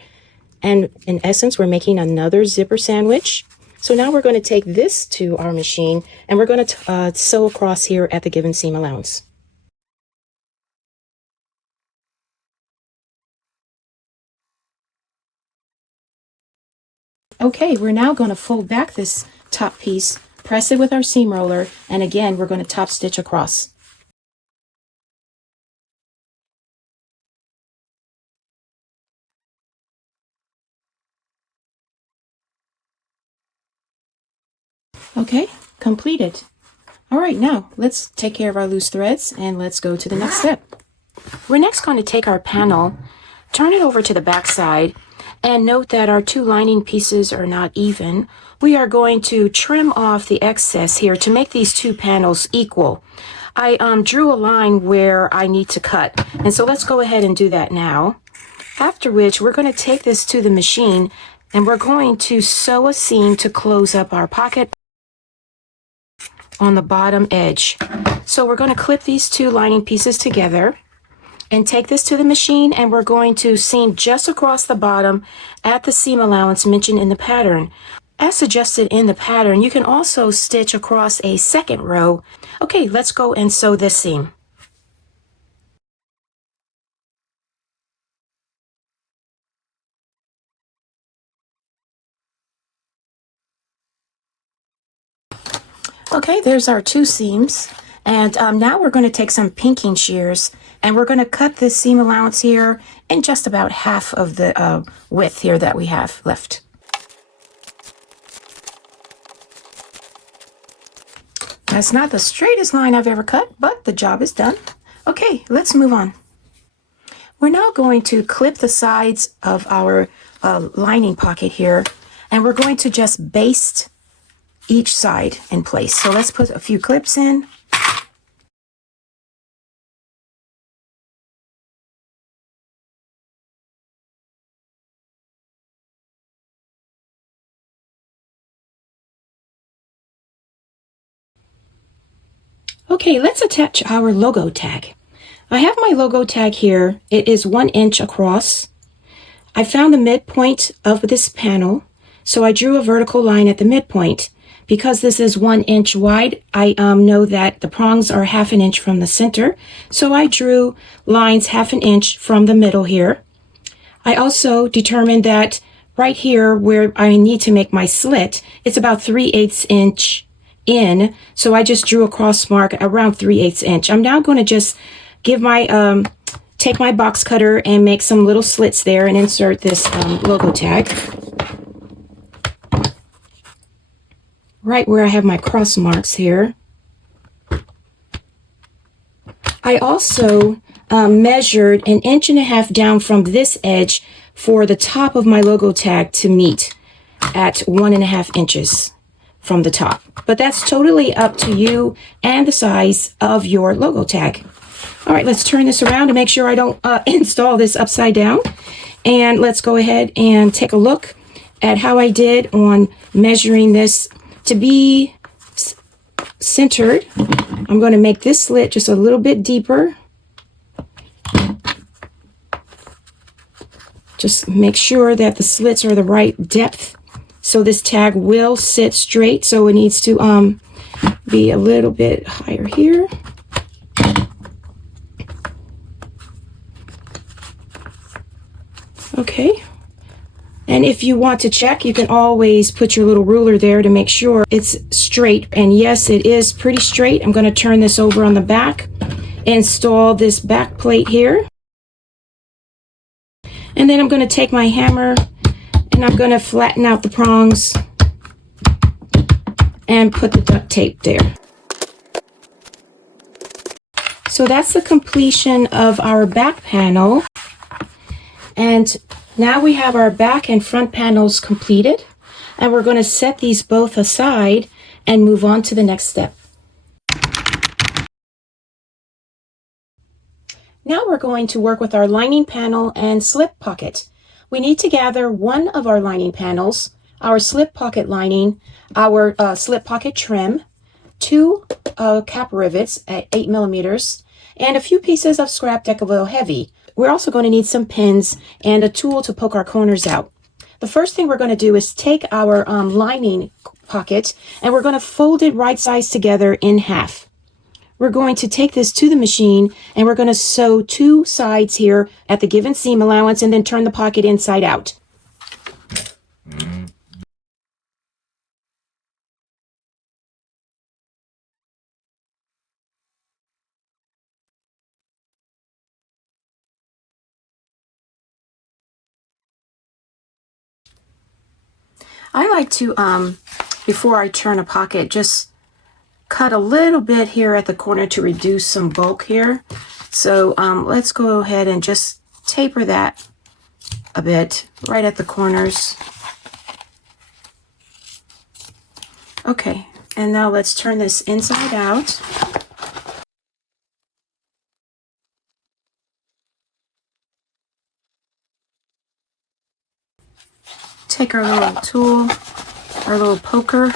and in essence we're making another zipper sandwich. So now we're going to take this to our machine, and we're going to sew across here at the given seam allowance. Okay, we're now going to fold back this top piece, press it with our seam roller, and again we're going to top stitch across. Okay, completed. All right, now let's take care of our loose threads and let's go to the next step. We're next going to take our panel, turn it over to the back side, and note that our two lining pieces are not even. We are going to trim off the excess here to make these two panels equal. I drew a line where I need to cut, and so let's go ahead and do that now. After which, we're going to take this to the machine, and we're going to sew a seam to close up our pocket on the bottom edge. So we're going to clip these two lining pieces together and take this to the machine, and we're going to seam just across the bottom at the seam allowance mentioned in the pattern. As suggested in the pattern, you can also stitch across a second row. Okay, let's go and sew this seam. Okay, there's our two seams, and now we're going to take some pinking shears, and we're going to cut this seam allowance here in just about half of the width here that we have left. That's not the straightest line I've ever cut, but the job is done. Okay, let's move on. We're now going to clip the sides of our lining pocket here, and we're going to just baste each side in place. So let's put a few clips in. Okay, let's attach our logo tag. I have my logo tag here. It is 1 inch across. I found the midpoint of this panel, so I drew a vertical line at the midpoint. Because this is 1 inch wide, I know that the prongs are 1/2 inch from the center, so I drew lines 1/2 inch from the middle here. I also determined that right here where I need to make my slit, it's about 3/8 inch in. So I just drew a cross mark around 3/8 inch. I'm now going to just give my, take my box cutter and make some little slits there and insert this logo tag. Right where I have my cross marks here. I also measured 1.5 inches down from this edge for the top of my logo tag to meet at 1.5 inches from the top. But that's totally up to you and the size of your logo tag. All right, let's turn this around to make sure I don't install this upside down. And let's go ahead and take a look at how I did on measuring this to be centered. I'm going to make this slit just a little bit deeper. Just make sure that the slits are the right depth. So this tag will sit straight. So it needs to be a little bit higher here. Okay. And if you want to check, you can always put your little ruler there to make sure it's straight. And yes, it is pretty straight. I'm going to turn this over on the back, install this back plate here. And then I'm going to take my hammer and I'm going to flatten out the prongs and put the duct tape there. So that's the completion of our back panel. And now we have our back and front panels completed, and we're going to set these both aside and move on to the next step. Now we're going to work with our lining panel and slip pocket. We need to gather one of our lining panels, our slip pocket lining, our slip pocket trim, 2 cap rivets at 8 millimeters, and a few pieces of scrap Decaville heavy. We're also going to need some pins and a tool to poke our corners out. The first thing we're going to do is take our lining pocket and we're going to fold it right sides together in half. We're going to take this to the machine and we're going to sew 2 sides here at the given seam allowance and then turn the pocket inside out. I like to, before I turn a pocket, just cut a little bit here at the corner to reduce some bulk here. So let's go ahead and just taper that a bit right at the corners. Okay, and now let's turn this inside out. Take our little tool, our little poker,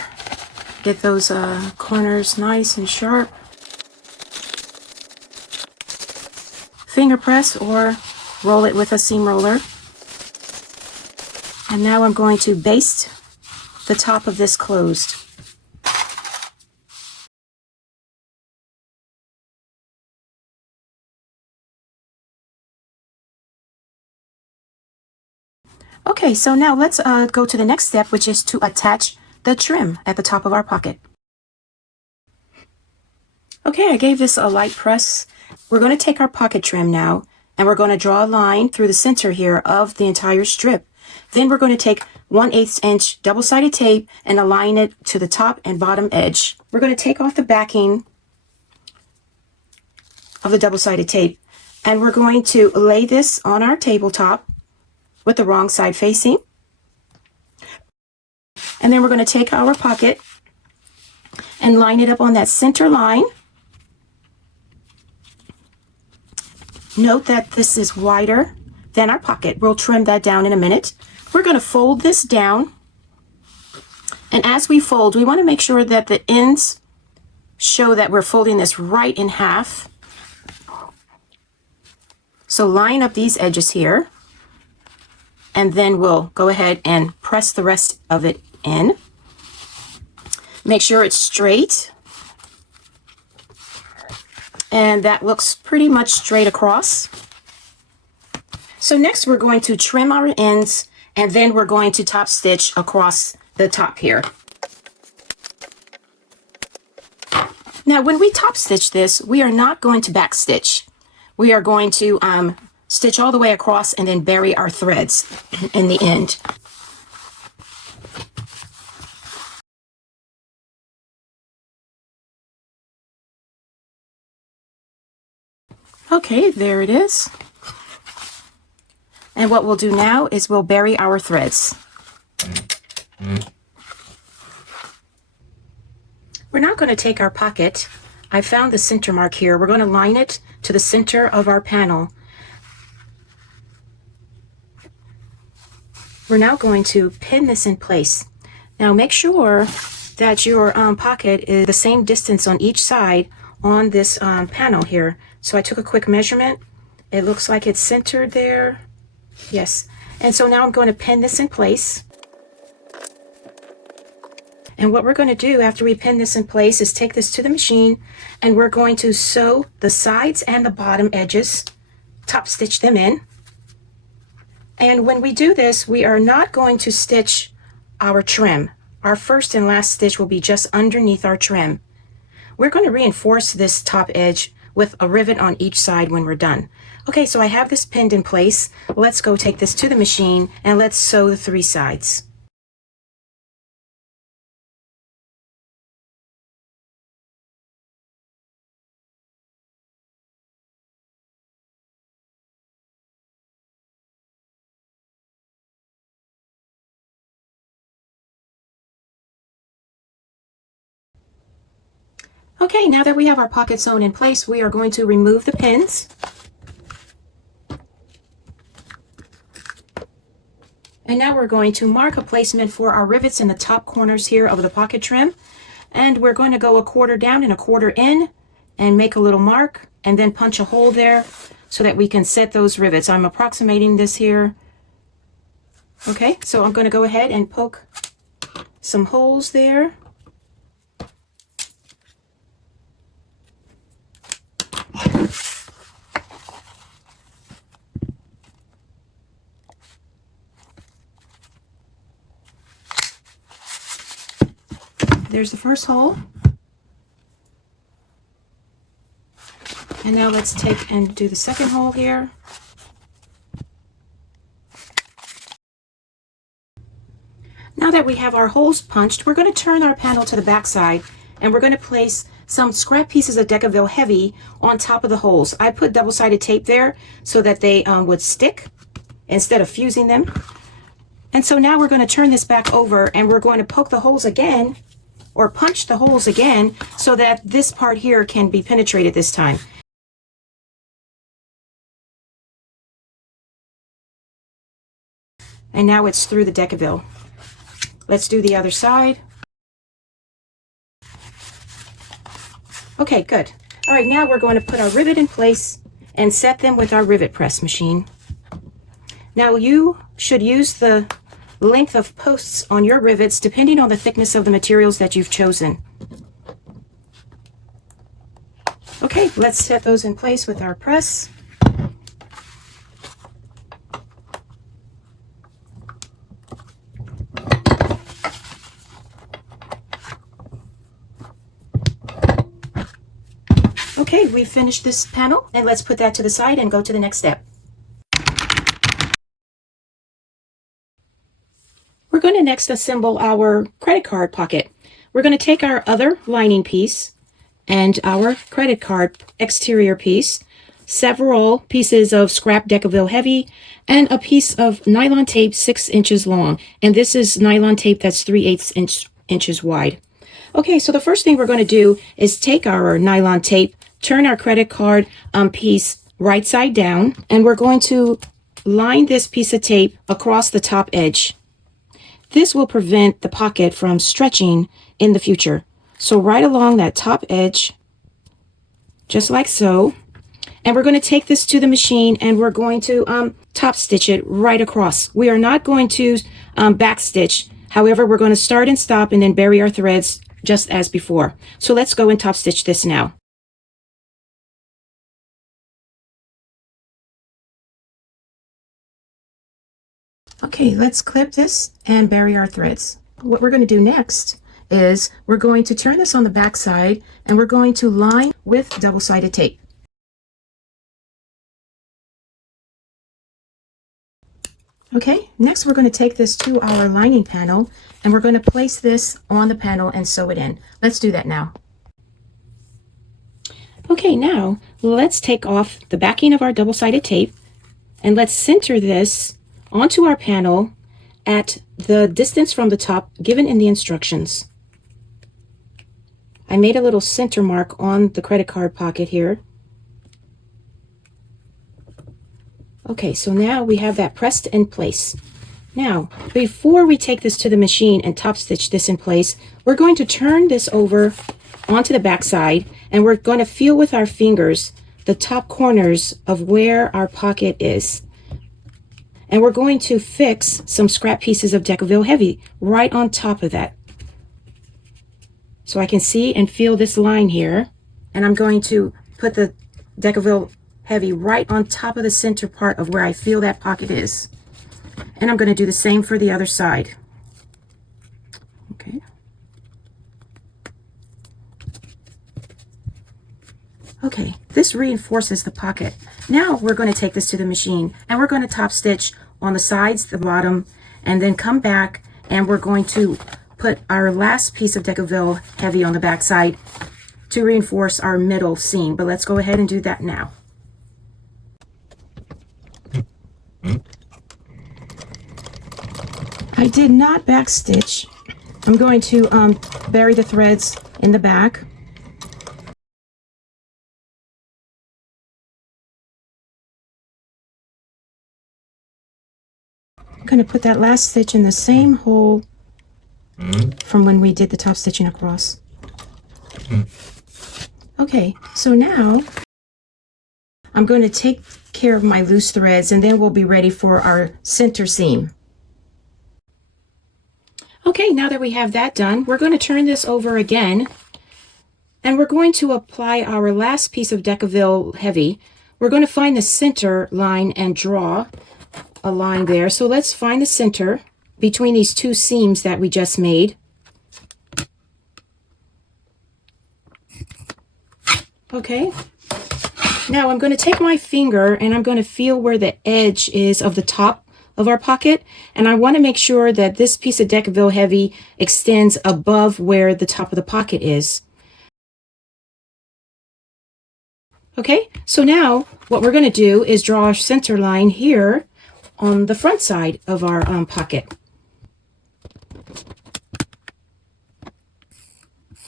get those corners nice and sharp. Finger press or roll it with a seam roller. And now I'm going to baste the top of this closed. Okay, so now let's go to the next step, which is to attach the trim at the top of our pocket. Okay, I gave this a light press. We're going to take our pocket trim now, and we're going to draw a line through the center here of the entire strip. Then we're going to take 1/8 inch double-sided tape and align it to the top and bottom edge. We're going to take off the backing of the double-sided tape, and we're going to lay this on our tabletop with the wrong side facing. And then we're going to take our pocket and line it up on that center line. Note that this is wider than our pocket. We'll trim that down in a minute. We're going to fold this down. And as we fold, we want to make sure that the ends show that we're folding this right in half. So line up these edges here. And then we'll go ahead and press the rest of it in. Make sure it's straight. And that looks pretty much straight across. So next we're going to trim our ends, and then we're going to top stitch across the top here. Now when we top stitch this, we are not going to back stitch. We are going to stitch all the way across and then bury our threads in the end. Okay, there it is. And what we'll do now is we'll bury our threads. We're now going to take our pocket. I found the center mark here. We're going to line it to the center of our panel. We're now going to pin this in place. Now make sure that your pocket is the same distance on each side on this panel here. So I took a quick measurement. It looks like it's centered there. Yes. And so now I'm going to pin this in place. And what we're going to do after we pin this in place is take this to the machine, and we're going to sew the sides and the bottom edges, top stitch them in. And when we do this, we are not going to stitch our trim. Our first and last stitch will be just underneath our trim. We're going to reinforce this top edge with a rivet on each side when we're done. Okay, so I have this pinned in place. Let's go take this to the machine and let's sew the 3 sides. Okay, now that we have our pocket sewn in place, we are going to remove the pins. And now we're going to mark a placement for our rivets in the top corners here of the pocket trim. And we're going to go 1/4 down and 1/4 in and make a little mark and then punch a hole there so that we can set those rivets. I'm approximating this here. Okay, so I'm going to go ahead and poke some holes there. There's the first hole. And now let's take and do the second hole here. Now that we have our holes punched, we're going to turn our panel to the back side, and we're going to place some scrap pieces of Decaville Heavy on top of the holes. I put double-sided tape there so that they would stick instead of fusing them. And so now we're going to turn this back over, and we're going to poke the holes again, or punch the holes again, so that this part here can be penetrated this time. And now it's through the Decaville. Let's do the other side. Okay, good. All right, now we're going to put our rivet in place and set them with our rivet press machine. Now you should use the length of posts on your rivets depending on the thickness of the materials that you've chosen. Okay, let's set those in place with our press. Okay, we've finished this panel, and let's put that to the side and go to the next step. We're going to next assemble our credit card pocket. We're going to take our other lining piece and our credit card exterior piece, several pieces of scrap Decaville Heavy, and a piece of nylon tape 6 inches long. And this is nylon tape that's 3/8 inches wide. Okay, so the first thing we're going to do is take our nylon tape, turn our credit card piece right side down, and we're going to line this piece of tape across the top edge. This will prevent the pocket from stretching in the future. So right along that top edge, just like so. And we're going to take this to the machine, and we're going to top stitch it right across. We are not going to back stitch. However, we're going to start and stop and then bury our threads just as before. So let's go and top stitch this now. Okay, let's clip this and bury our threads. What we're going to do next is we're going to turn this on the back side and we're going to line with double-sided tape. Okay, next we're going to take this to our lining panel and we're going to place this on the panel and sew it in. Let's do that now. Okay, now let's take off the backing of our double-sided tape and let's center this onto our panel at the distance from the top given in the instructions. I made a little center mark on the credit card pocket here. Okay, so now we have that pressed in place. Now, before we take this to the machine and top stitch this in place, we're going to turn this over onto the back side and we're going to feel with our fingers the top corners of where our pocket is. And we're going to fix some scrap pieces of Decaville Heavy right on top of that. So I can see and feel this line here. And I'm going to put the Decaville Heavy right on top of the center part of where I feel that pocket is. And I'm going to do the same for the other side. Okay. Okay, this reinforces the pocket. Now we're going to take this to the machine and we're going to top stitch on the sides, the bottom, and then come back and we're going to put our last piece of Decaville Heavy on the back side to reinforce our middle seam. But let's go ahead and do that now. I did not back stitch. I'm going to bury the threads in the back. I'm going to put that last stitch in the same hole from when we did the top stitching across. Okay, so now I'm going to take care of my loose threads and then we'll be ready for our center seam. Okay, now that we have that done, we're going to turn this over again and we're going to apply our last piece of Decaville Heavy. We're going to find the center line and draw a line there. So let's find the center between these two seams that we just made. Okay. Now I'm going to take my finger and I'm going to feel where the edge is of the top of our pocket. And I want to make sure that this piece of Decaville Heavy extends above where the top of the pocket is. Okay, so now what we're going to do is draw our center line here on the front side of our pocket.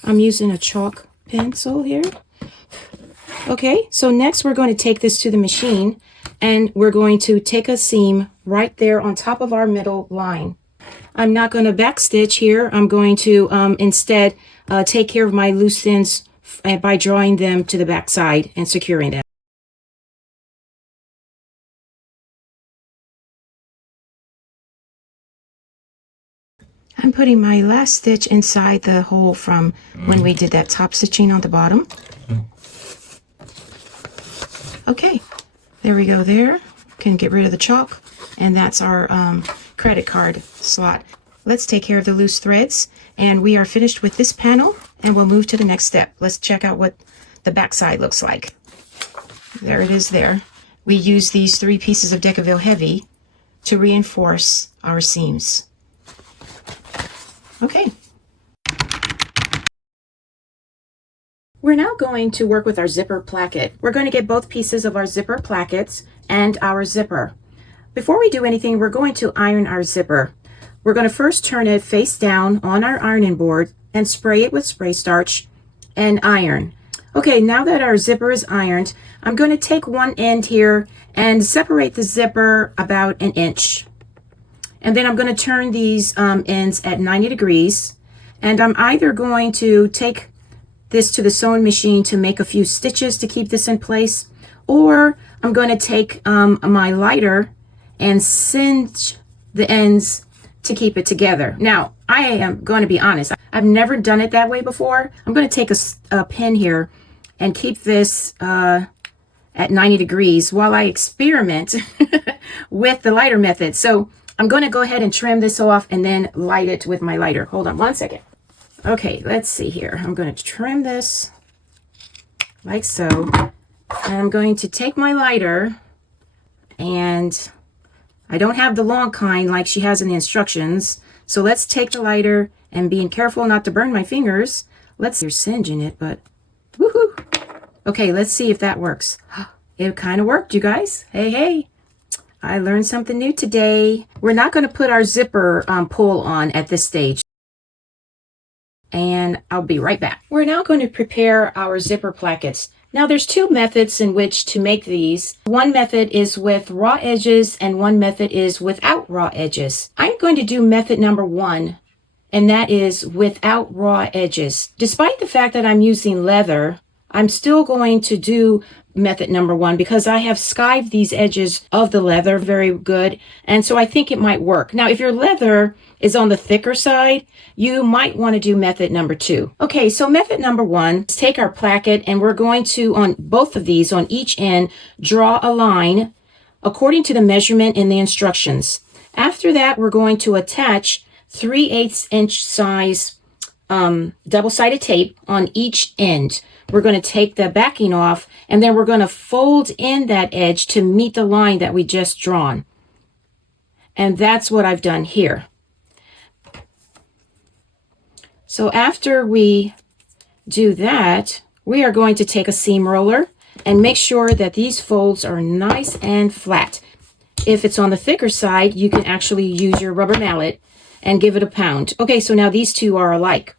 I'm using a chalk pencil here. Okay, so next we're going to take this to the machine and we're going to take a seam right there on top of our middle line. I'm not going to back stitch here. I'm going to instead take care of my loose ends by drawing them to the back side and securing them. I'm putting my last stitch inside the hole from when we did that top stitching on the bottom. Okay, there we go there. Can get rid of the chalk, and that's our credit card slot. Let's take care of the loose threads, and we are finished with this panel, and we'll move to the next step. Let's check out what the back side looks like. There it is there. We use these 3 pieces of Decaville Heavy to reinforce our seams. Okay. We're now going to work with our zipper placket. We're going to get both pieces of our zipper plackets and our zipper. Before we do anything, we're going to iron our zipper. We're going to first turn it face down on our ironing board and spray it with spray starch and iron. Okay, now that our zipper is ironed, I'm going to take one end here and separate the zipper about 1 inch. And then I'm going to turn these ends at 90 degrees. And I'm either going to take this to the sewing machine to make a few stitches to keep this in place, or I'm going to take my lighter and cinch the ends to keep it together. Now, I am going to be honest. I've never done it that way before. I'm going to take a pin here and keep this at 90 degrees while I experiment with the lighter method. So I'm going to go ahead and trim this off and then light it with my lighter. Hold on 1 second. Okay, let's see here. I'm going to trim this like so. And I'm going to take my lighter, and I don't have the long kind like she has in the instructions. So let's take the lighter and being careful not to burn my fingers. You're singeing it, but woohoo. Okay, let's see if that works. It kind of worked, you guys. Hey, hey. I learned something new today. We're not going to put our zipper pull on at this stage. And I'll be right back. We're now going to prepare our zipper plackets. Now there's two methods in which to make these. One method is with raw edges and one method is without raw edges. I'm going to do method number 1, and that is without raw edges. Despite the fact that I'm using leather, I'm still going to do method number 1 because I have skived these edges of the leather very good, and so I think it might work. Now if your leather is on the thicker side, you might want to do method number 2. Okay, so method number 1, let's take our placket and we're going to, on both of these, on each end, draw a line according to the measurement in the instructions. After that, we're going to attach 3/8 inch size double-sided tape on each end. We're going to take the backing off, and then we're going to fold in that edge to meet the line that we just drawn. And that's what I've done here. So after we do that, we are going to take a seam roller and make sure that these folds are nice and flat. If it's on the thicker side, you can actually use your rubber mallet and give it a pound. Okay, so now these two are alike.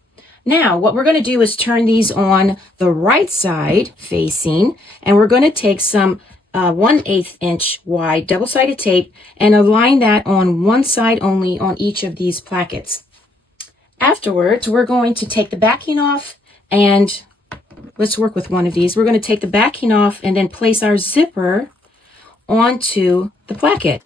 Now, what we're going to do is turn these on the right side facing, and we're going to take some 1/8 inch wide double-sided tape and align that on one side only on each of these plackets. Afterwards, we're going to take the backing off, and let's work with one of these. We're going to take the backing off and then place our zipper onto the placket.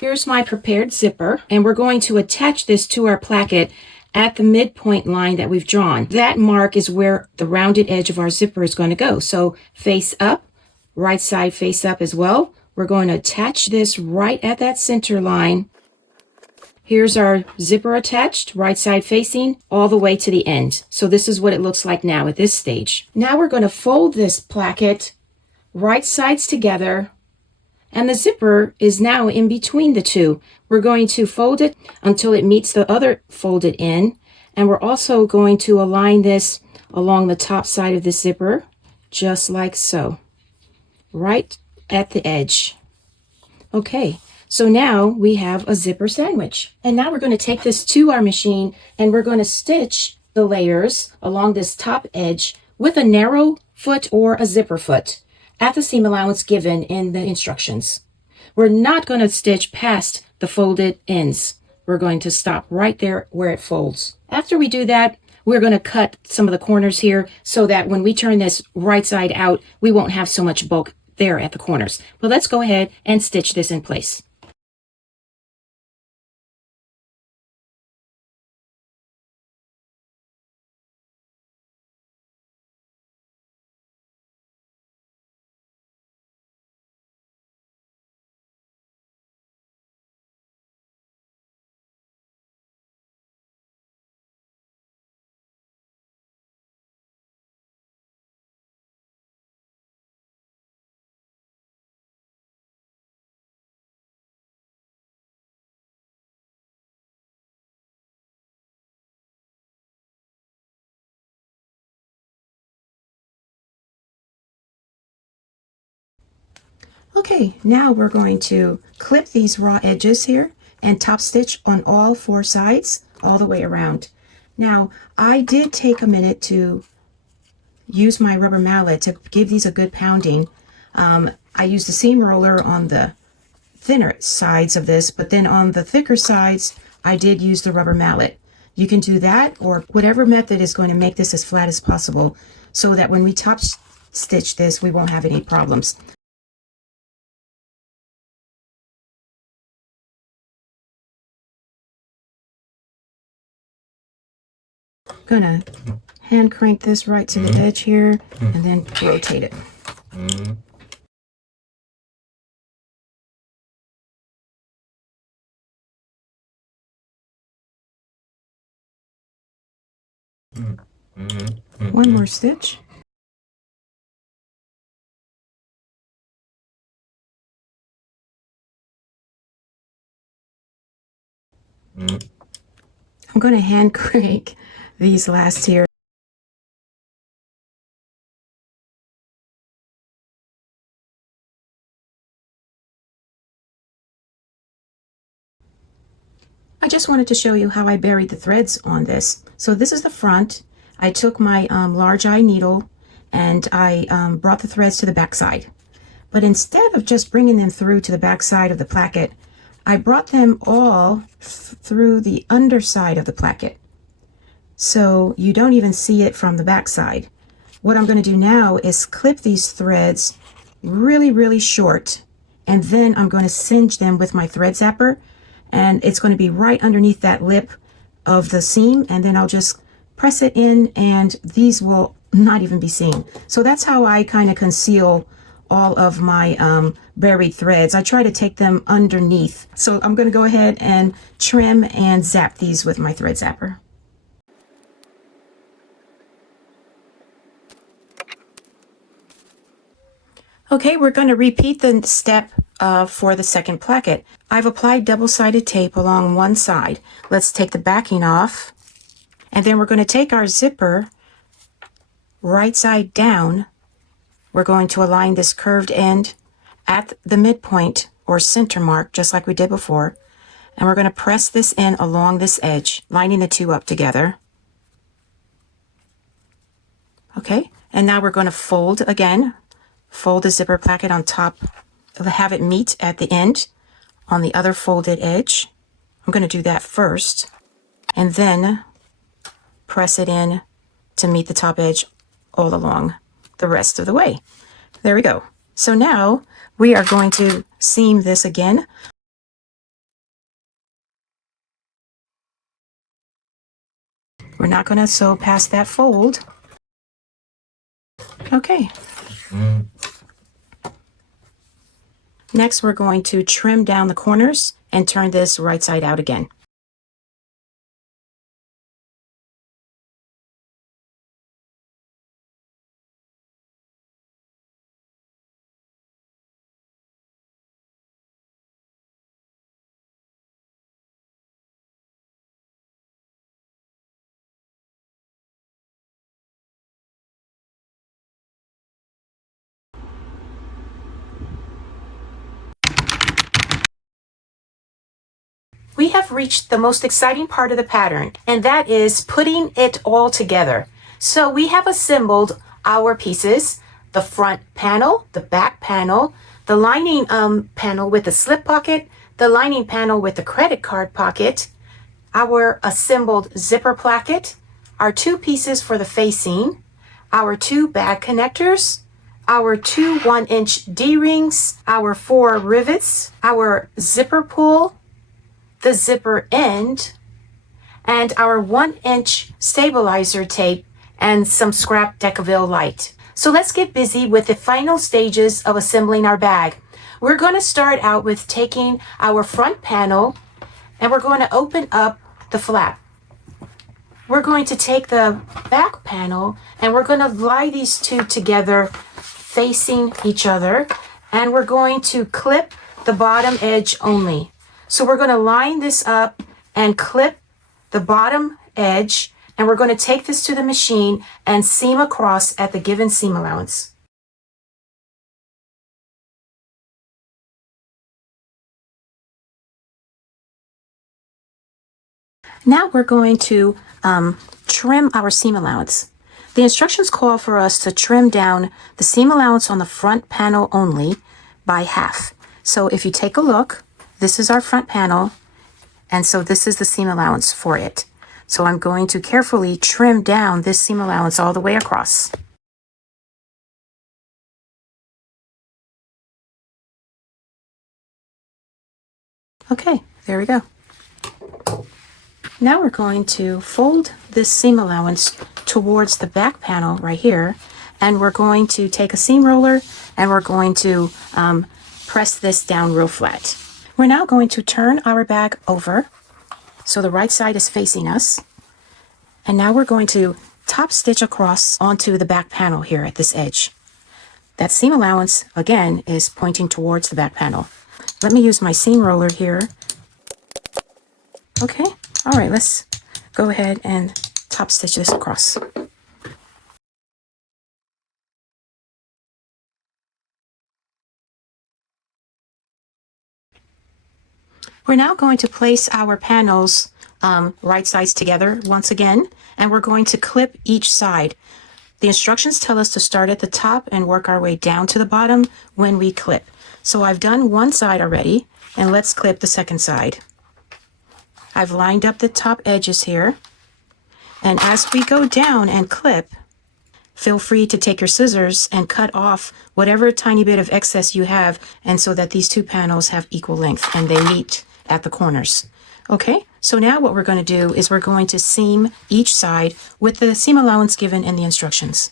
Here's my prepared zipper, and we're going to attach this to our placket at the midpoint line that we've drawn. That mark is where the rounded edge of our zipper is going to go. So face up, right side face up as well. We're going to attach this right at that center line. Here's our zipper attached, right side facing, all the way to the end. So this is what it looks like now at this stage. Now we're going to fold this placket right sides together, and the zipper is now in between the two. We're going to fold it until it meets the other folded end, and we're also going to align this along the top side of the zipper, just like so, right at the edge. Okay, so now we have a zipper sandwich. And now we're going to take this to our machine, and we're going to stitch the layers along this top edge with a narrow foot or a zipper foot at the seam allowance given in the instructions. We're not going to stitch past the folded ends. We're going to stop right there where it folds. After we do that, we're going to cut some of the corners here so that when we turn this right side out, we won't have so much bulk there at the corners. But let's go ahead and stitch this in place. Okay, now we're going to clip these raw edges here and top stitch on all 4 sides all the way around. Now, I did take a minute to use my rubber mallet to give these a good pounding. I used a seam roller on the thinner sides of this, but then on the thicker sides, I did use the rubber mallet. You can do that or whatever method is going to make this as flat as possible so that when we top stitch this, we won't have any problems. Gonna hand crank this right to the edge here and then rotate it. One more stitch. I'm going to hand crank these last here. I just wanted to show you how I buried the threads on this. So this is the front. I took my large eye needle and I brought the threads to the back side. But instead of just bringing them through to the back side of the placket, I brought them all through the underside of the placket. So you don't even see it from the back side. What I'm going to do now is clip these threads really, really short, and then I'm going to singe them with my thread zapper, and it's going to be right underneath that lip of the seam, and then I'll just press it in and these will not even be seen. So that's how I kind of conceal all of my buried threads. I try to take them underneath. So I'm going to go ahead and trim and zap these with my thread zapper. Okay, we're going to repeat the step for the second placket. I've applied double-sided tape along one side. Let's take the backing off, and then we're going to take our zipper right side down. We're going to align this curved end at the midpoint or center mark, just like we did before, and we're going to press this in along this edge, lining the two up together. Okay, and now we're going to fold again. Fold the zipper placket on top, have it meet at the end on the other folded edge. I'm going to do that first, and then press it in to meet the top edge all along the rest of the way. There we go. So now we are going to seam this again. We're not going to sew past that fold. Okay. Next, we're going to trim down the corners and turn this right side out again. We have reached the most exciting part of the pattern, and that is putting it all together. So we have assembled our pieces, the front panel, the back panel, the lining panel with the slip pocket, the lining panel with the credit card pocket, our assembled zipper placket, our two pieces for the facing, our two bag connectors, our two 1-inch D-rings, our 4 rivets, our zipper pull, the zipper end, and our 1-inch stabilizer tape and some scrap Decaville light. So let's get busy with the final stages of assembling our bag. We're going to start out with taking our front panel and we're going to open up the flap. We're going to take the back panel and we're going to lie these two together facing each other, and we're going to clip the bottom edge only. So we're going to line this up and clip the bottom edge, and we're going to take this to the machine and seam across at the given seam allowance. Now we're going to trim our seam allowance. The instructions call for us to trim down the seam allowance on the front panel only by half. So if you take a look, this is our front panel, and so this is the seam allowance for it. So I'm going to carefully trim down this seam allowance all the way across. Okay, there we go. Now we're going to fold this seam allowance towards the back panel right here, and we're going to take a seam roller and we're going to press this down real flat. We're now going to turn our bag over so the right side is facing us, And now we're going to top stitch across onto the back panel here at this edge. That seam allowance, again, is pointing towards the back panel. Let me use my seam roller here. Okay, all right, let's go ahead and top stitch this across. We're now going to place our panels right sides together once again, and we're going to clip each side. The instructions tell us to start at the top and work our way down to the bottom when we clip. So I've done one side already, and let's clip the second side. I've lined up the top edges here, and as we go down and clip, feel free to take your scissors and cut off whatever tiny bit of excess you have, and so that these two panels have equal length and they meet at the corners. Okay, so now what we're going to do is we're going to seam each side with the seam allowance given in the instructions.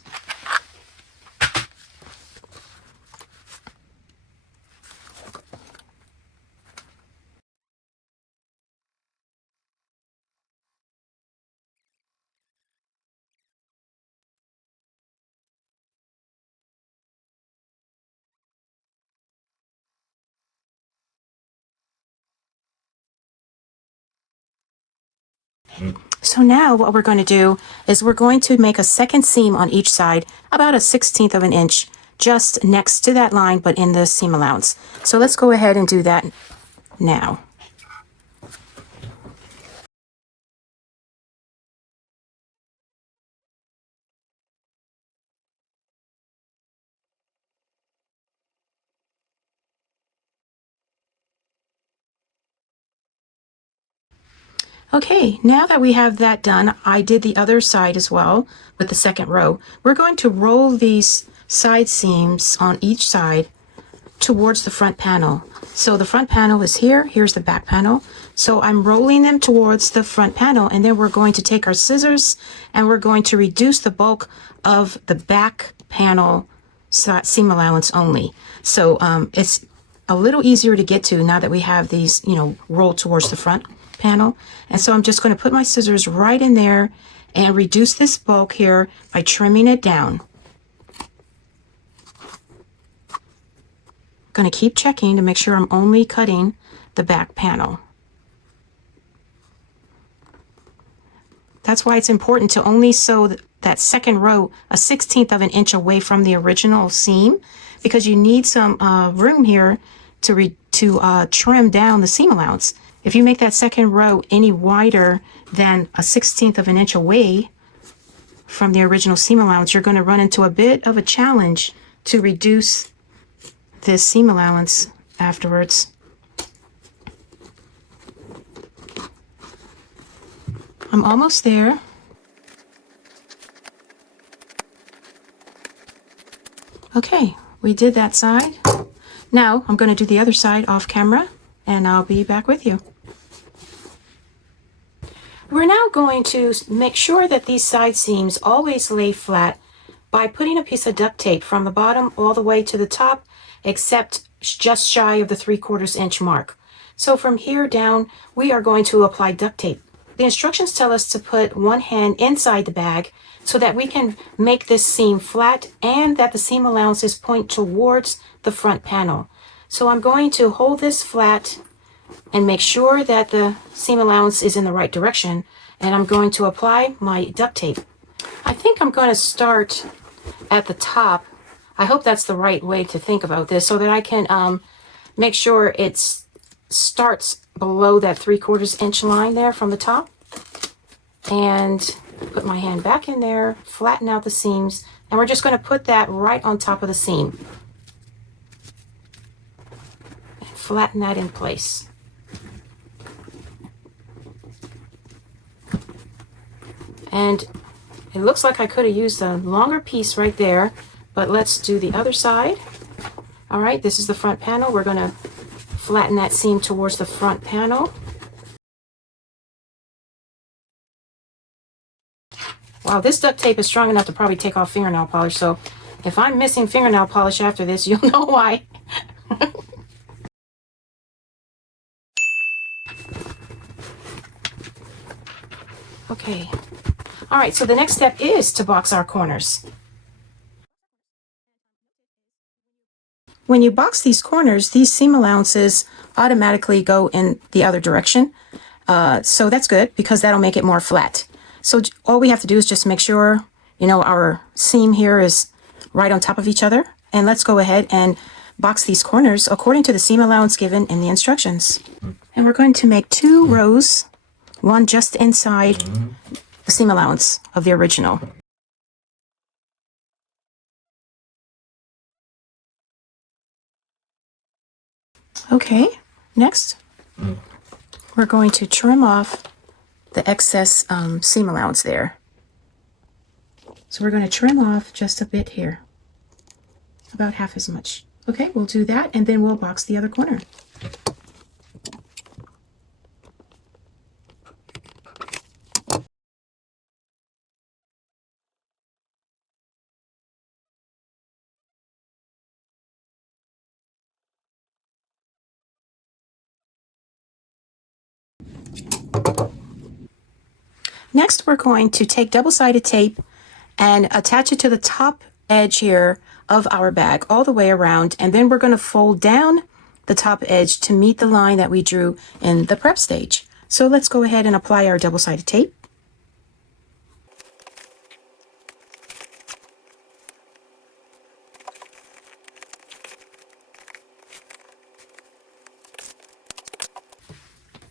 So now what we're going to do is we're going to make a second seam on each side, about a 1/16 of an inch, just next to that line, but in the seam allowance. So let's go ahead and do that now. Okay, now that we have that done, I did the other side as well with the second row. We're going to roll these side seams on each side towards the front panel. So the front panel is here, here's the back panel. So I'm rolling them towards the front panel, and then we're going to take our scissors and we're going to reduce the bulk of the back panel seam allowance only. So it's a little easier to get to now that we have these, rolled towards the front panel. And so I'm just going to put my scissors right in there and reduce this bulk here by trimming it down. Going to keep checking to make sure I'm only cutting the back panel. That's why it's important to only sew that second row a 1/16 of an inch away from the original seam, because you need some room here to trim down the seam allowance. If you make that second row any wider than a 1/16 of an inch away from the original seam allowance, you're going to run into a bit of a challenge to reduce this seam allowance afterwards. I'm almost there. Okay, we did that side. Now I'm going to do the other side off camera, and I'll be back with you. We're now going to make sure that these side seams always lay flat by putting a piece of duct tape from the bottom all the way to the top, except just shy of the 3/4 inch mark. So from here down, we are going to apply duct tape. The instructions tell us to put one hand inside the bag so that we can make this seam flat and that the seam allowances point towards the front panel. So I'm going to hold this flat and make sure that the seam allowance is in the right direction, and I'm going to apply my duct tape. I think I'm going to start at the top. I hope that's the right way to think about this, so that I can make sure it starts below that 3/4 inch line there from the top, and put my hand back in there, flatten out the seams, and we're just going to put that right on top of the seam and flatten that in place. And it looks like I could have used a longer piece right there, but let's do the other side. All right, this is the front panel. We're going to flatten that seam towards the front panel. Wow, this duct tape is strong enough to probably take off fingernail polish, so if I'm missing fingernail polish after this, you'll know why. Okay, All right, so the next step is to box our corners. When you box these corners, these seam allowances automatically go in the other direction. So that's good because that'll make it more flat. So all we have to do is just make sure, you know, our seam here is right on top of each other. And let's go ahead and box these corners according to the seam allowance given in the instructions. And we're going to make 2 rows, one just inside the seam allowance of the original. Okay, next, we're going to trim off the excess seam allowance there. So we're going to trim off just a bit here, about half as much. Okay, we'll do that, and then we'll box the other corner. Next, we're going to take double-sided tape and attach it to the top edge here of our bag all the way around, and then we're going to fold down the top edge to meet the line that we drew in the prep stage. So let's go ahead and apply our double-sided tape.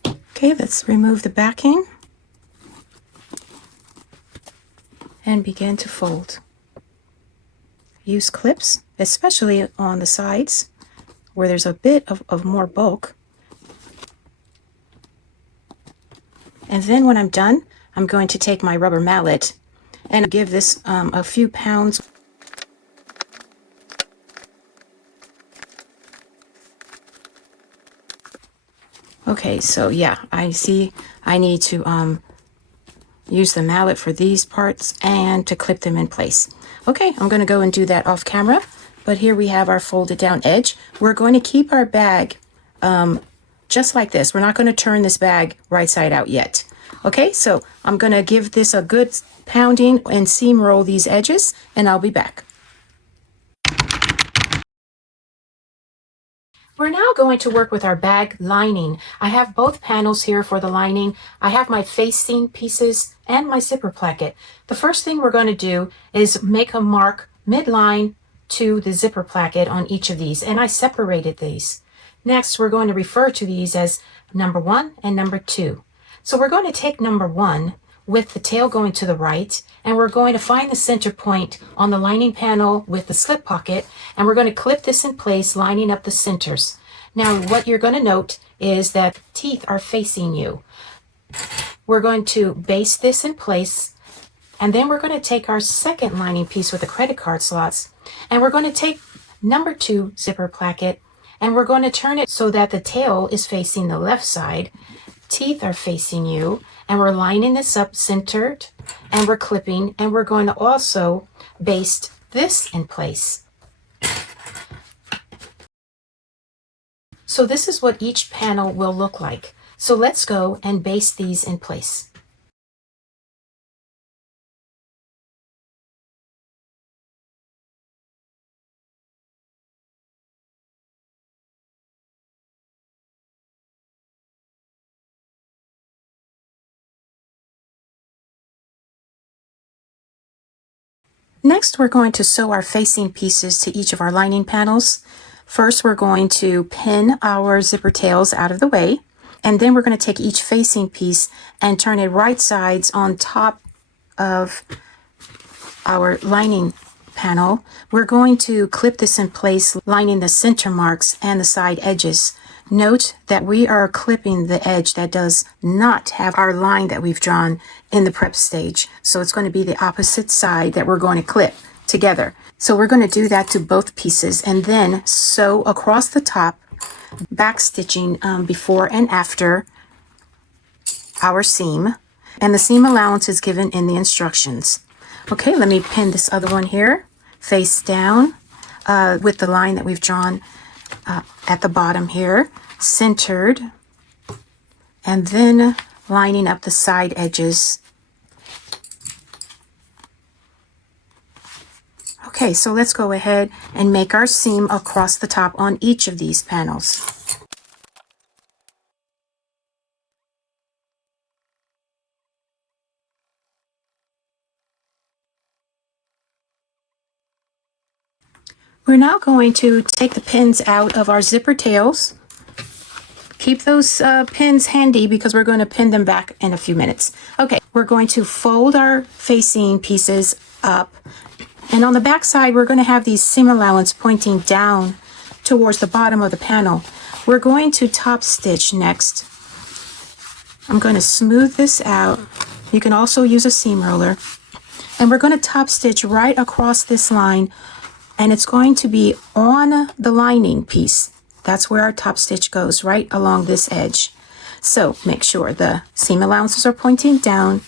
Okay, let's remove the backing and begin to fold. Use clips, especially on the sides where there's a bit of more bulk. And then when I'm done, I'm going to take my rubber mallet and give this a few pounds. Okay, so yeah, I see I need to use the mallet for these parts and to clip them in place. Okay, I'm going to go and do that off camera, but here we have our folded down edge. We're going to keep our bag just like this. We're not going to turn this bag right side out yet. Okay, so I'm going to give this a good pounding and seam roll these edges, and I'll be back. We're now going to work with our bag lining. I have both panels here for the lining. I have my facing pieces and my zipper placket. The first thing we're going to do is make a mark midline to the zipper placket on each of these, and I separated these. Next, we're going to refer to these as number 1 and number 2. So we're going to take number 1 with the tail going to the right, and we're going to find the center point on the lining panel with the slip pocket, and we're going to clip this in place, lining up the centers. Now, what you're going to note is that the teeth are facing you. We're going to baste this in place, and then we're going to take our second lining piece with the credit card slots, and we're going to take number 2 zipper placket, and we're going to turn it so that the tail is facing the left side, teeth are facing you, and we're lining this up centered, and we're clipping, and we're going to also baste this in place. So this is what each panel will look like. So let's go and baste these in place. Next, we're going to sew our facing pieces to each of our lining panels. First, we're going to pin our zipper tails out of the way, and then we're going to take each facing piece and turn it right sides on top of our lining panel. We're going to clip this in place, lining the center marks and the side edges. Note that we are clipping the edge that does not have our line that we've drawn in the prep stage. So it's going to be the opposite side that we're going to clip together. So we're going to do that to both pieces and then sew across the top, back stitching before and after our seam. And the seam allowance is given in the instructions. Okay, let me pin this other one here, face down with the line that we've drawn at the bottom here, centered, and then lining up the side edges Okay, so let's go ahead and make our seam across the top on each of these panels. We're now going to take the pins out of our zipper tails. Keep those pins handy because we're going to pin them back in a few minutes. Okay, we're going to fold our facing pieces up. And on the back side, we're going to have these seam allowance pointing down towards the bottom of the panel. We're going to top stitch next. I'm going to smooth this out. You can also use a seam roller. And we're going to top stitch right across this line, and it's going to be on the lining piece. That's where our top stitch goes, right along this edge. So make sure the seam allowances are pointing down,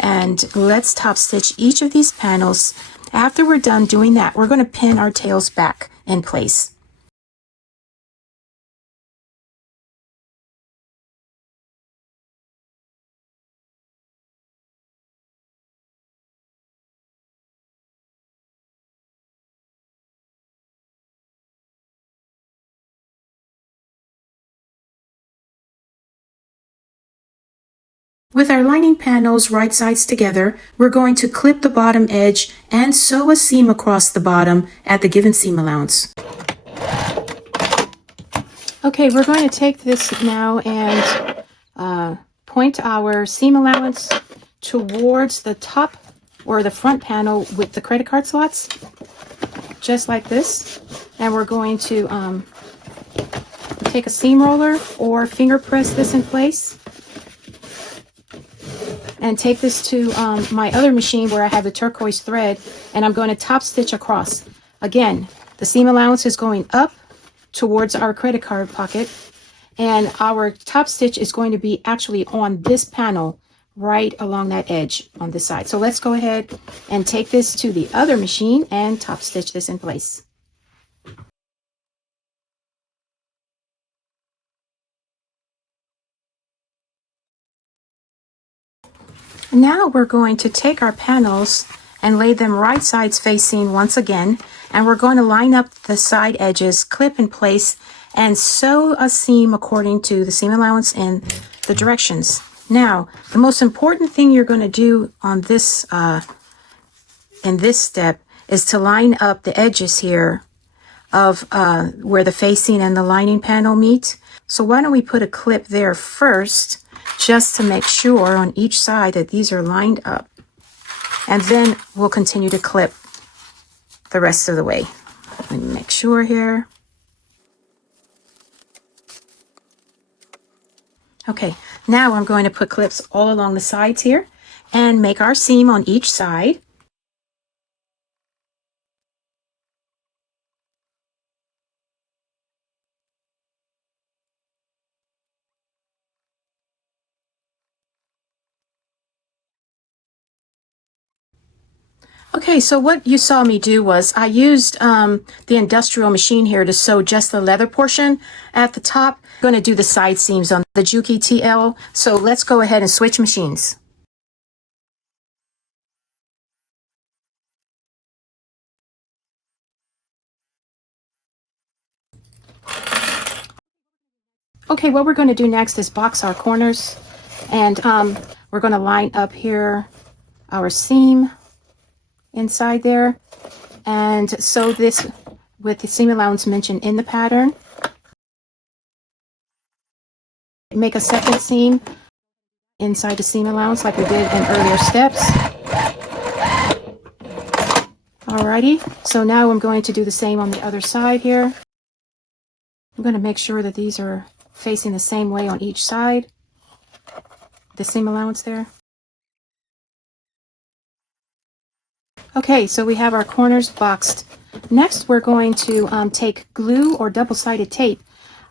and let's top stitch each of these panels. After we're done doing that, we're going to pin our tails back in place. With our lining panels right sides together, we're going to clip the bottom edge and sew a seam across the bottom at the given seam allowance. Okay, we're going to take this now and point our seam allowance towards the top or the front panel with the credit card slots, just like this. And we're going to take a seam roller or finger press this in place. And take this to my other machine where I have the turquoise thread, and I'm going to top stitch across. Again, the seam allowance is going up towards our credit card pocket, and our top stitch is going to be actually on this panel right along that edge on this side. So let's go ahead and take this to the other machine and top stitch this in place. Now we're going to take our panels and lay them right sides facing once again, and we're going to line up the side edges, clip in place, and sew a seam according to the seam allowance and the directions. Now, the most important thing you're going to do on this in this step is to line up the edges here of where the facing and the lining panel meet. So why don't we put a clip there first, just to make sure on each side that these are lined up. And then we'll continue to clip the rest of the way. Let me make sure here. Okay, now I'm going to put clips all along the sides here and make our seam on each side. Okay, so what you saw me do was I used the industrial machine here to sew just the leather portion at the top. I'm going to do the side seams on the Juki TL. So let's go ahead and switch machines. Okay, what we're going to do next is box our corners, and we're going to line up here our seam inside there and sew this with the seam allowance mentioned in the pattern. Make a second seam inside the seam allowance like we did in earlier steps. Alrighty, so now I'm going to do the same on the other side here. I'm going to make sure that these are facing the same way on each side, the seam allowance there. Okay, so we have our corners boxed. Next, we're going to take glue or double-sided tape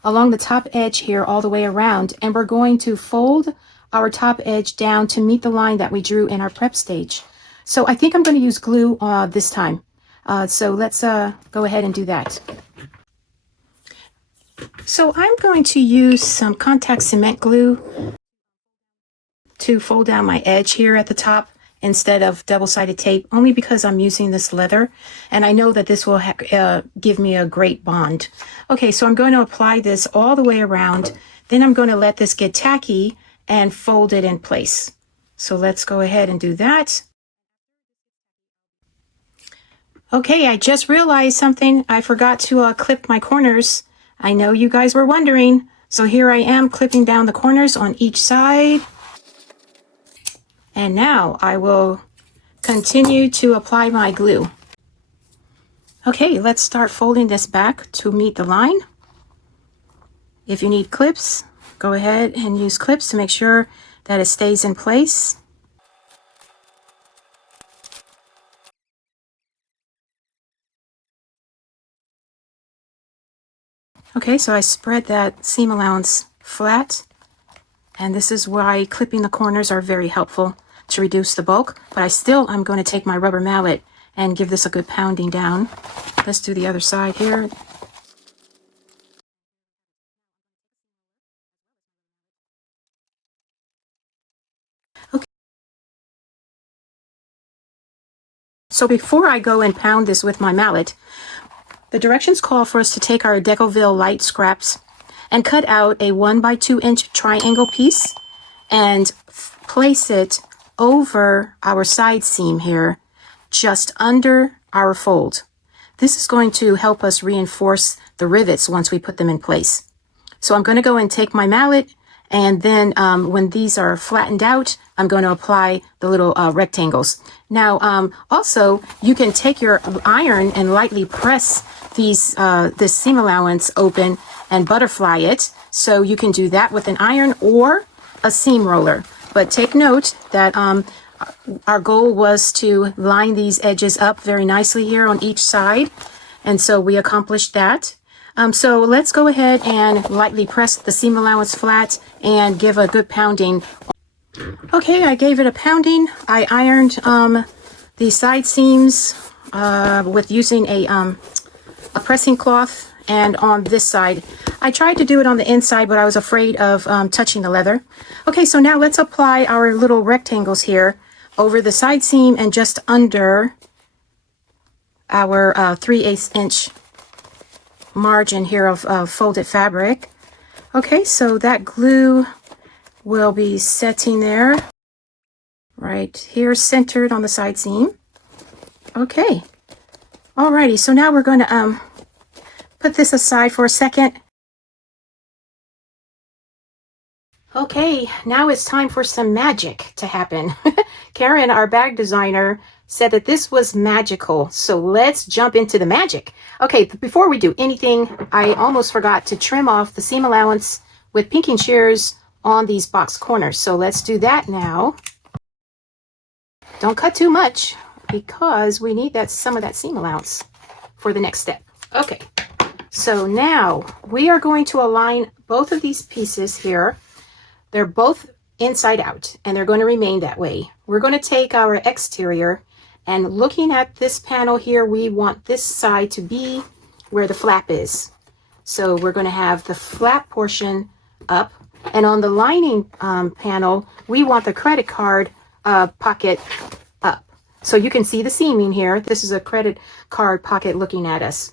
along the top edge here all the way around, and we're going to fold our top edge down to meet the line that we drew in our prep stage. So I think I'm going to use glue this time. So let's go ahead and do that. So I'm going to use some contact cement glue to fold down my edge here at the top instead of double-sided tape, only because I'm using this leather, and I know that this will give me a great bond. Okay, so I'm going to apply this all the way around. Then I'm going to let this get tacky and fold it in place. So let's go ahead and do that. Okay, I just realized something. I forgot to clip my corners. I know you guys were wondering. So here I am clipping down the corners on each side. And now I will continue to apply my glue. Okay, let's start folding this back to meet the line. If you need clips, go ahead and use clips to make sure that it stays in place. Okay, so I spread that seam allowance flat, and this is why clipping the corners are very helpful to reduce the bulk, but I'm going to take my rubber mallet and give this a good pounding down. Let's do the other side here. Okay. So before I go and pound this with my mallet, the directions call for us to take our Decoville light scraps and cut out a 1 by 2 inch triangle piece and place it over our side seam here, just under our fold. This is going to help us reinforce the rivets once we put them in place. So I'm going to go and take my mallet, and then when these are flattened out, I'm going to apply the little rectangles. Now, also, you can take your iron and lightly press this seam allowance open and butterfly it. So you can do that with an iron or a seam roller. But take note that our goal was to line these edges up very nicely here on each side. And so we accomplished that. So let's go ahead and lightly press the seam allowance flat and give a good pounding. Okay, I gave it a pounding. I ironed the side seams with using a pressing cloth, and on this side. I tried to do it on the inside, but I was afraid of touching the leather. Okay, so now let's apply our little rectangles here over the side seam and just under our 3/8 inch margin here of folded fabric. Okay, so that glue will be setting there right here, centered on the side seam. Okay, alrighty, so now we're going to put this aside for a second. Okay, now it's time for some magic to happen. Karin, our bag designer, said that this was magical, so let's jump into the magic. Okay, before we do anything, I almost forgot to trim off the seam allowance with pinking shears on these box corners, so let's do that now. Don't cut too much because we need some of that seam allowance for the next step. Okay, so now we are going to align both of these pieces here. They're both inside out, and they're going to remain that way. We're going to take our exterior, and looking at this panel here, we want this side to be where the flap is. So we're going to have the flap portion up, and on the lining panel, we want the credit card pocket up. So you can see the seaming here. This is a credit card pocket looking at us.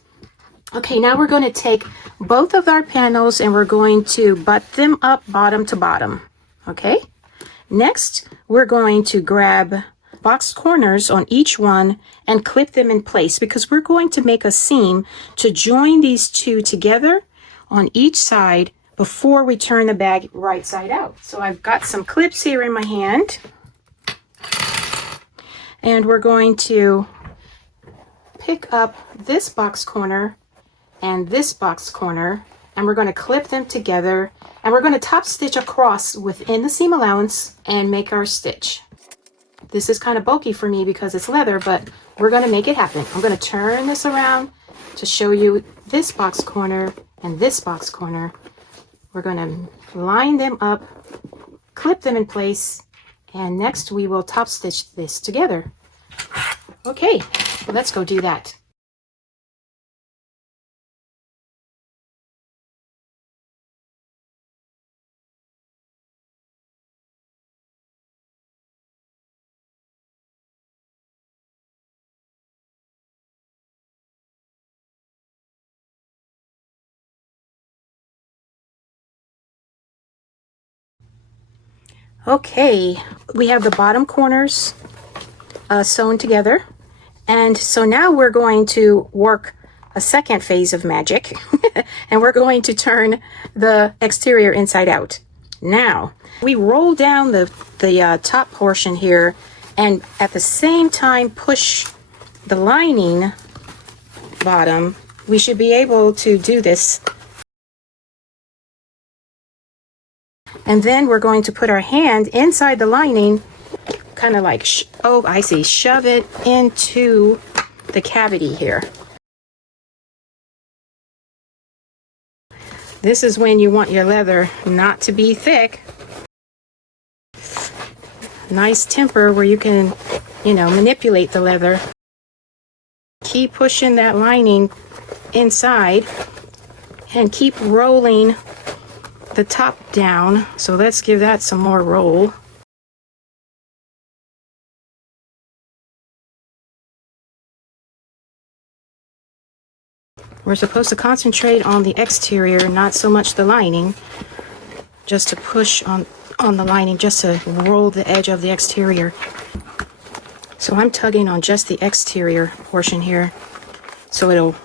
Okay, now we're going to take both of our panels and we're going to butt them up bottom to bottom. Okay, next we're going to grab box corners on each one and clip them in place because we're going to make a seam to join these two together on each side before we turn the bag right side out. So I've got some clips here in my hand, and we're going to pick up this box corner and this box corner, and we're going to clip them together, and we're going to top stitch across within the seam allowance and make our stitch. This is kind of bulky for me because it's leather, but we're going to make it happen. I'm going to turn this around to show you this box corner and this box corner. We're going to line them up, clip them in place, and next we will top stitch this together. Okay, let's go do that. Okay, we have the bottom corners sewn together. And so now we're going to work a second phase of magic. And we're going to turn the exterior inside out. Now, we roll down the top portion here and at the same time push the lining bottom. We should be able to do this. And then we're going to put our hand inside the lining, kind of like, oh, I see, shove it into the cavity here. This is when you want your leather not to be thick. Nice temper where you can, manipulate the leather. Keep pushing that lining inside and keep rolling the top down. So let's give that some more roll. We're supposed to concentrate on the exterior, not so much the lining. Just to push on the lining, just to roll the edge of the exterior. So I'm tugging on just the exterior portion here, so it'll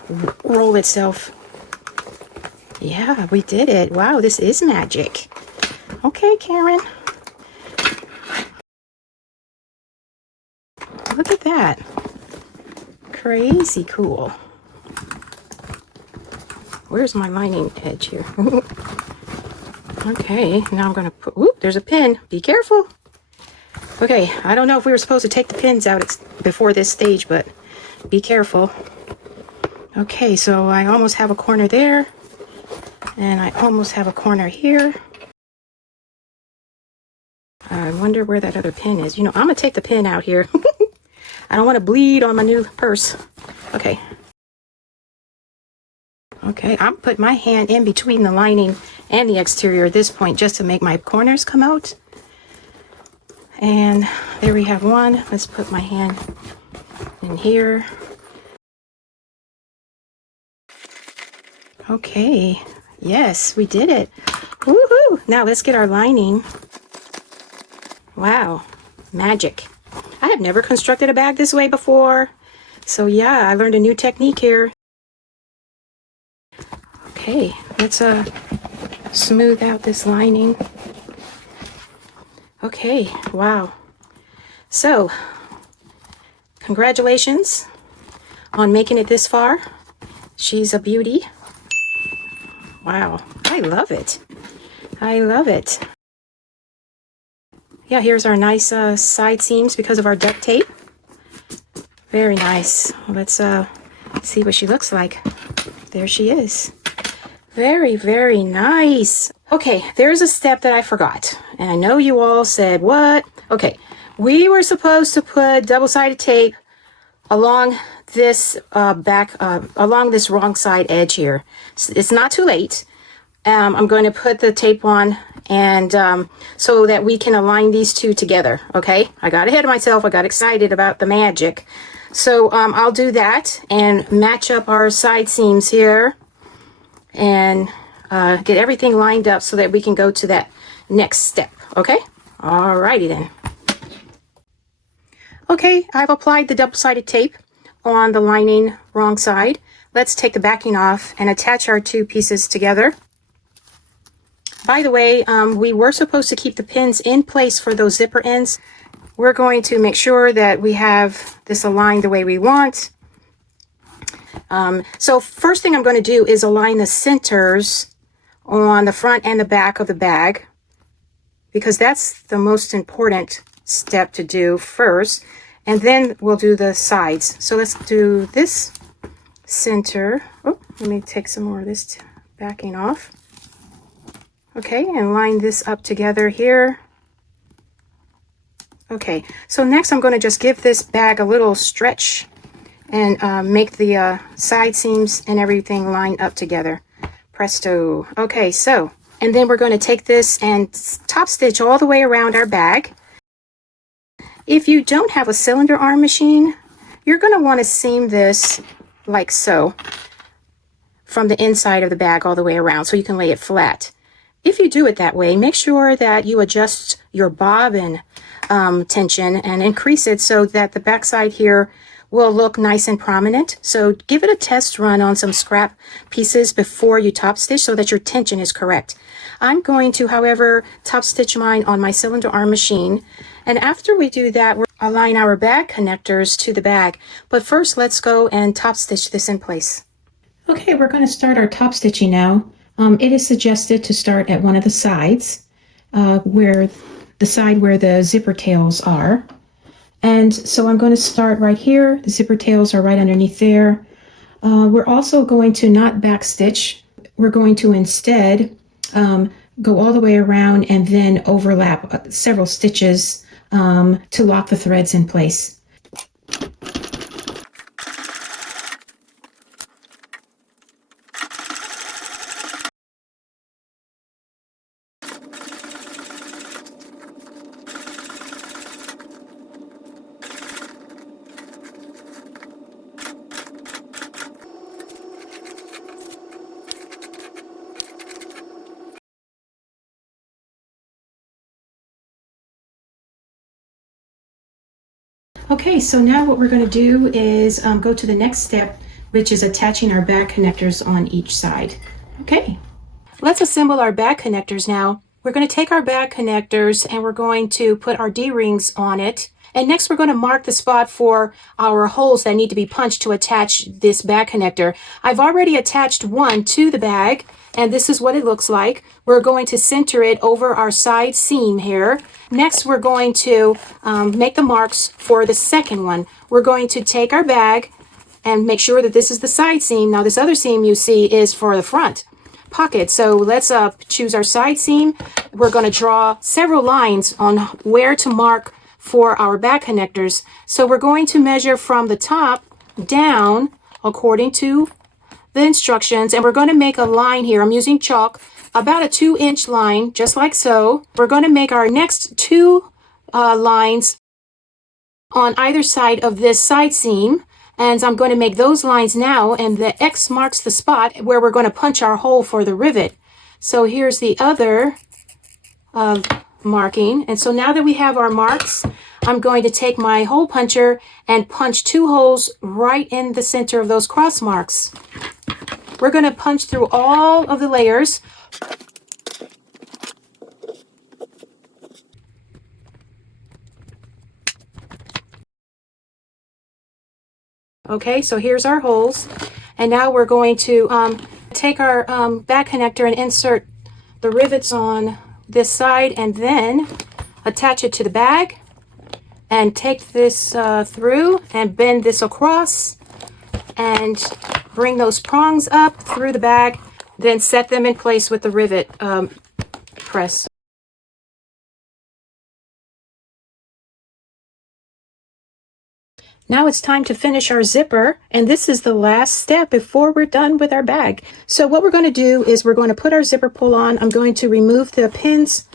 roll itself. Yeah, we did it. Wow, this is magic. Okay, Karin. Look at that. Crazy cool. Where's my lining edge here? Okay, now I'm going to put, oop, there's a pin. Be careful. Okay, I don't know if we were supposed to take the pins out before this stage, but be careful. Okay, so I almost have a corner there. And I almost have a corner here. I wonder where that other pin is. I'm going to take the pin out here. I don't want to bleed on my new purse. Okay. Okay, I'm putting my hand in between the lining and the exterior at this point just to make my corners come out. And there we have one. Let's put my hand in here. Okay, yes, we did it. Woohoo! Now let's get our lining. Wow, magic. I have never constructed a bag this way before. So yeah, I learned a new technique here. Okay, let's smooth out this lining. Okay, wow. So, congratulations on making it this far. She's a beauty. Wow, I love it. I love it. Yeah, here's our nice side seams because of our duct tape. Very nice. Let's see what she looks like. There she is. Very, very nice. Okay, there's a step that I forgot. And I know you all said, what? Okay, we were supposed to put double-sided tape along this along this wrong side edge here. It's not too late. I'm going to put the tape on and so that we can align these two together. Okay, I got ahead of myself. I got excited about the magic. So I'll do that and match up our side seams here and get everything lined up so that we can go to that next step. Okay, alrighty then. Okay, I've applied the double-sided tape on the lining wrong side. Let's take the backing off and attach our two pieces together. By the way, we were supposed to keep the pins in place for those zipper ends. We're going to make sure that we have this aligned the way we want. So first thing I'm going to do is align the centers on the front and the back of the bag, because that's the most important step to do first, and then we'll do the sides. So let's do this center. Oh, let me take some more of this backing off. Okay, and line this up together here. Okay, so next I'm going to just give this bag a little stretch and make the side seams and everything line up together. Presto. Okay, so, and then we're going to take this and top stitch all the way around our bag. If you don't have a cylinder arm machine, you're going to want to seam this like so from the inside of the bag all the way around so you can lay it flat. If you do it that way, make sure that you adjust your bobbin tension and increase it so that the backside here will look nice and prominent. So give it a test run on some scrap pieces before you top stitch so that your tension is correct. I'm going to, however, top stitch mine on my cylinder arm machine. And after we do that, we'll align our bag connectors to the bag. But first, let's go and top stitch this in place. Okay, we're going to start our top stitching now. It is suggested to start at one of the sides, where the zipper tails are. And so I'm going to start right here. The zipper tails are right underneath there. We're also going to not back stitch. We're going to instead go all the way around and then overlap several stitches to lock the threads in place. Okay, so now what we're going to do is go to the next step, which is attaching our bag connectors on each side. Okay, let's assemble our bag connectors now. We're going to take our bag connectors and we're going to put our D-rings on it. And next we're going to mark the spot for our holes that need to be punched to attach this bag connector. I've already attached one to the bag, and this is what it looks like. We're going to center it over our side seam here. Next, we're going to make the marks for the second one. We're going to take our bag and make sure that this is the side seam. Now, this other seam you see is for the front pocket. So let's choose our side seam. We're going to draw several lines on where to mark for our bag connectors. So we're going to measure from the top down according to the instructions, and we're going to make a line here. I'm using chalk, about a 2-inch line, just like so. We're going to make our next two lines on either side of this side seam, and I'm going to make those lines now, and the X marks the spot where we're going to punch our hole for the rivet. So here's the other marking, and so now that we have our marks, I'm going to take my hole puncher and punch 2 holes right in the center of those cross marks. We're going to punch through all of the layers. Okay, so here's our holes. And now we're going to take our back connector and insert the rivets on this side and then attach it to the bag and take this through and bend this across and bring those prongs up through the bag, then set them in place with the rivet press. Now it's time to finish our zipper, and this is the last step before we're done with our bag. So what we're going to do is we're going to put our zipper pull on. I'm going to remove the pins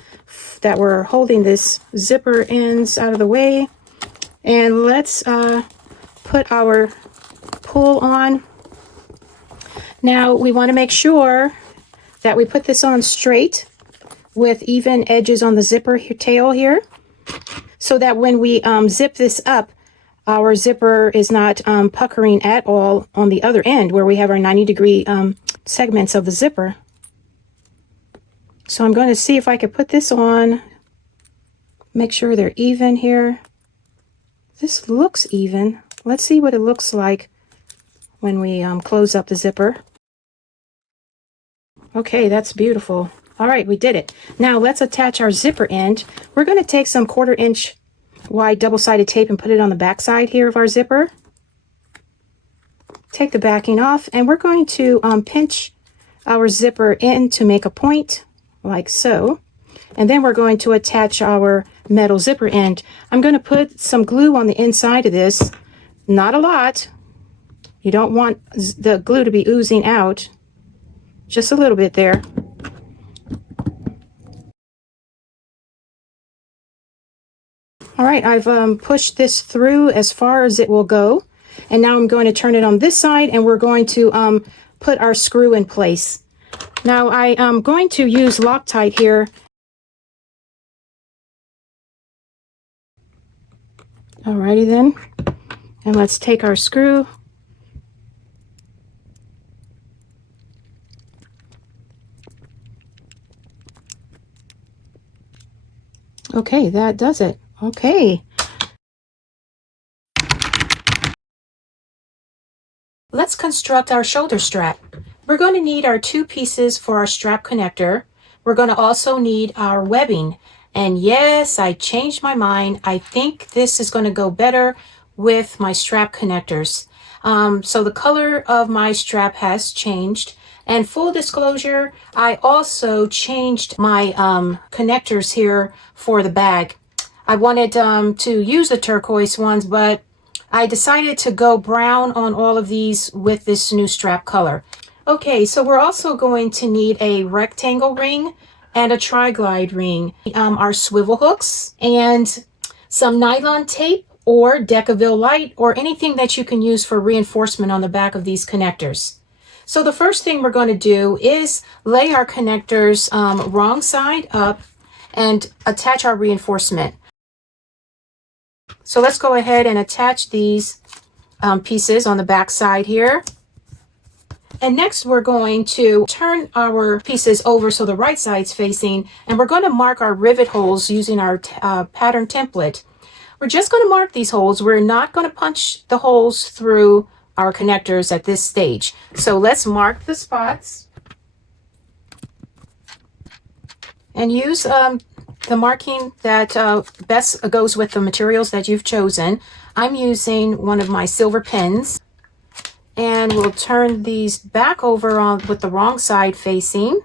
that were holding this zipper ends out of the way, and let's put our pull on. Now we want to make sure that we put this on straight with even edges on the zipper tail here, so that when we zip this up, our zipper is not puckering at all on the other end where we have our 90-degree segments of the zipper. So I'm going to see if I can put this on, make sure they're even here. This looks even. Let's see what it looks like when we close up the zipper. Okay, that's beautiful. All right, we did it. Now let's attach our zipper end. We're going to take some 1/4 inch wide double-sided tape and put it on the back side here of our zipper. Take the backing off, and we're going to pinch our zipper in to make a point, like so. And then we're going to attach our metal zipper end. I'm going to put some glue on the inside of this, not a lot. You don't want the glue to be oozing out, just a little bit there. All right, I've pushed this through as far as it will go, and now I'm going to turn it on this side, and we're going to put our screw in place. Now I am going to use Loctite here. Alrighty then, and let's take our screw. Okay, that does it. Okay. Let's construct our shoulder strap. We're going to need our 2 pieces for our strap connector. We're going to also need our webbing. And yes, I changed my mind. I think this is going to go better with my strap connectors. So the color of my strap has changed. And full disclosure, I also changed my connectors here for the bag. I wanted to use the turquoise ones, but I decided to go brown on all of these with this new strap color. Okay, so we're also going to need a rectangle ring and a tri-glide ring, our swivel hooks, and some nylon tape or Decaville light or anything that you can use for reinforcement on the back of these connectors. So the first thing we're going to do is lay our connectors wrong side up and attach our reinforcement. So let's go ahead and attach these pieces on the back side here. And next we're going to turn our pieces over so the right side's facing, and we're going to mark our rivet holes using our pattern template. We're just going to mark these holes. We're not going to punch the holes through our connectors at this stage. So let's mark the spots and use the marking that best goes with the materials that you've chosen. I'm using one of my silver pens, and we'll turn these back over with the wrong side facing.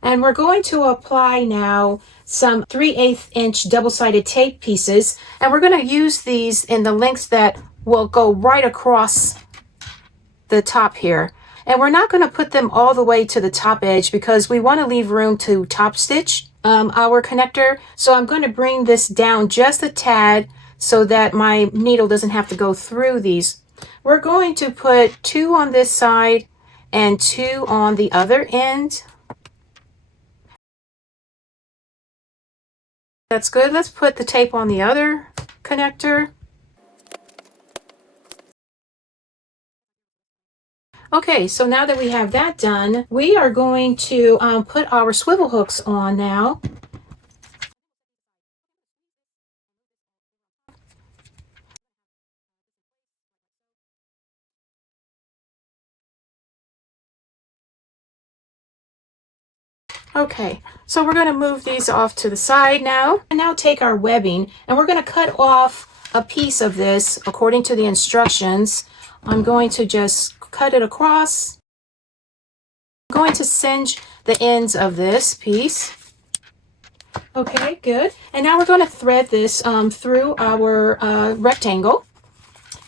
And we're going to apply now some 3/8 inch double-sided tape pieces, and we're going to use these in the lengths that will go right across the top here. And we're not going to put them all the way to the top edge because we want to leave room to top stitch our connector. So I'm going to bring this down just a tad so that my needle doesn't have to go through these. We're going to put 2 on this side and 2 on the other end. That's good. Let's put the tape on the other connector. Okay, so now that we have that done, we are going to put our swivel hooks on now. Okay, so we're going to move these off to the side now. And now take our webbing, and we're going to cut off a piece of this according to the instructions. I'm going to just cut it across. I'm going to singe the ends of this piece. Okay, good. And now we're going to thread this through our rectangle.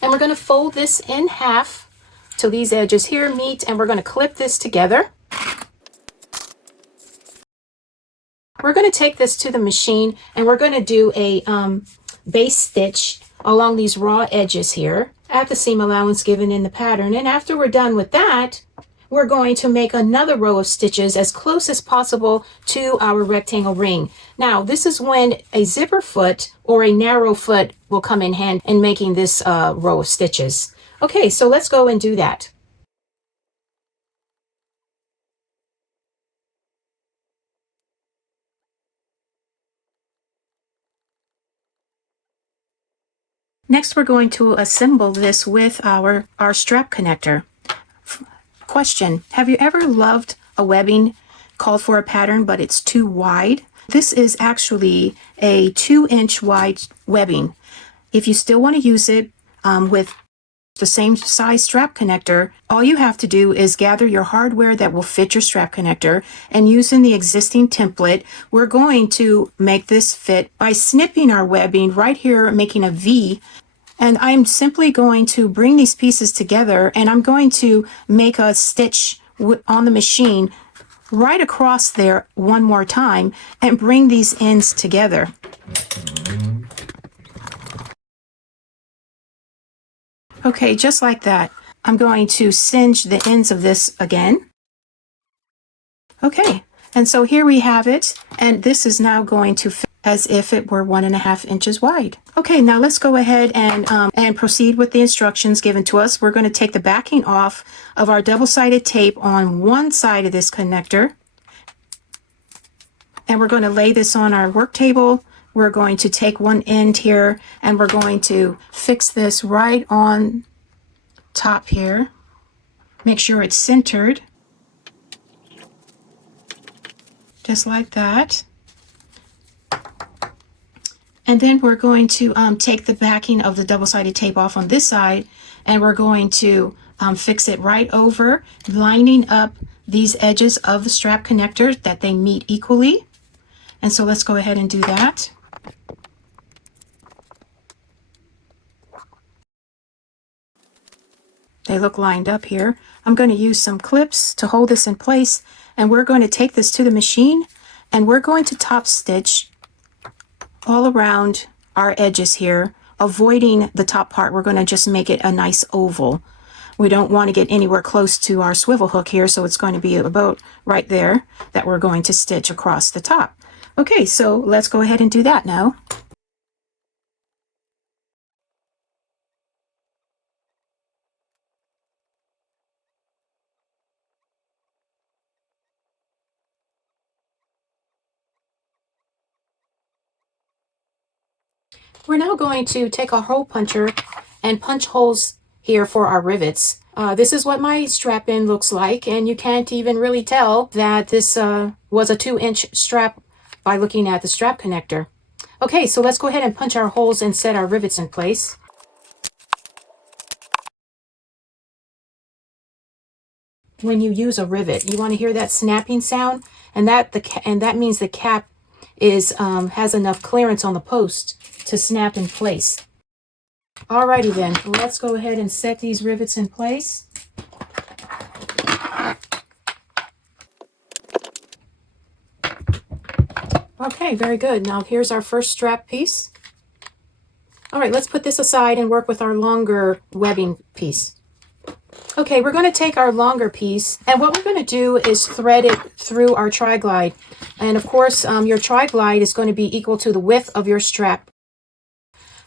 And we're going to fold this in half till these edges here meet, and we're going to clip this together. We're going to take this to the machine, and we're going to do a base stitch along these raw edges here at the seam allowance given in the pattern. And after we're done with that, we're going to make another row of stitches as close as possible to our rectangle ring. Now, this is when a zipper foot or a narrow foot will come in hand in making this row of stitches. Okay, so let's go and do that. Next, we're going to assemble this with our strap connector. Question: have you ever loved a webbing called for a pattern, but it's too wide? This is actually a 2-inch wide webbing. If you still want to use it with the same size strap connector, all you have to do is gather your hardware that will fit your strap connector, and using the existing template, we're going to make this fit by snipping our webbing right here, making a V. And I'm simply going to bring these pieces together, and I'm going to make a stitch on the machine right across there one more time and bring these ends together. Okay, just like that. I'm going to singe the ends of this again. Okay, and so here we have it, and this is now going to fit as if it were 1.5 inches wide. Okay, now let's go ahead and proceed with the instructions given to us. We're going to take the backing off of our double-sided tape on one side of this connector, and we're going to lay this on our work table. We're going to take one end here, and we're going to fix this right on top here. Make sure it's centered, just like that. And then we're going to take the backing of the double-sided tape off on this side, and we're going to fix it right over, lining up these edges of the strap connector that they meet equally. And so let's go ahead and do that. They look lined up here. I'm going to use some clips to hold this in place, and we're going to take this to the machine, and we're going to top stitch all around our edges here, avoiding the top part. We're going to just make it a nice oval. We don't want to get anywhere close to our swivel hook here, so it's going to be about right there that we're going to stitch across the top. Okay, so let's go ahead and do that now. We're now going to take a hole puncher and punch holes here for our rivets. This is what my strap-in looks like, and you can't even really tell that this was a 2-inch strap by looking at the strap connector. Okay, so let's go ahead and punch our holes and set our rivets in place. When you use a rivet, you want to hear that snapping sound, and that means the cap is has enough clearance on the post to snap in place. Alrighty then, let's go ahead and set these rivets in place. Okay, very good. Now here's our first strap piece. Alright, let's put this aside and work with our longer webbing piece. Okay, we're going to take our longer piece, and what we're going to do is thread it through our tri-glide. And of course, your tri-glide is going to be equal to the width of your strap.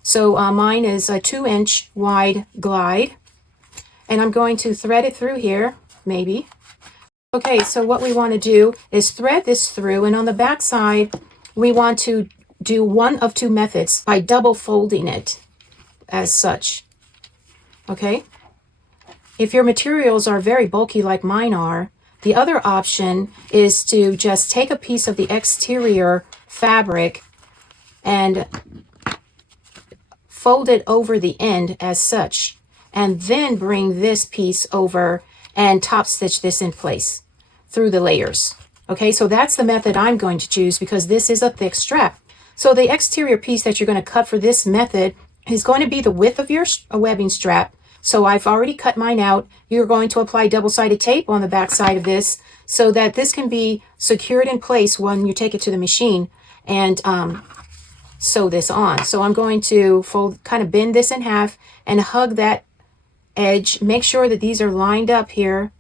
So mine is a 2-inch wide glide, and I'm going to thread it through here, maybe. Okay, so what we want to do is thread this through, and on the back side, we want to do one of two methods by double folding it as such. Okay? If your materials are very bulky like mine are, the other option is to just take a piece of the exterior fabric and fold it over the end as such, and then bring this piece over and top stitch this in place through the layers. Okay, so that's the method I'm going to choose because this is a thick strap. So the exterior piece that you're going to cut for this method is going to be the width of your webbing strap. So I've already cut mine out. You're going to apply double-sided tape on the back side of this so that this can be secured in place when you take it to the machine and sew this on. So I'm going to kind of bend this in half and hug that edge. Make sure that these are lined up here.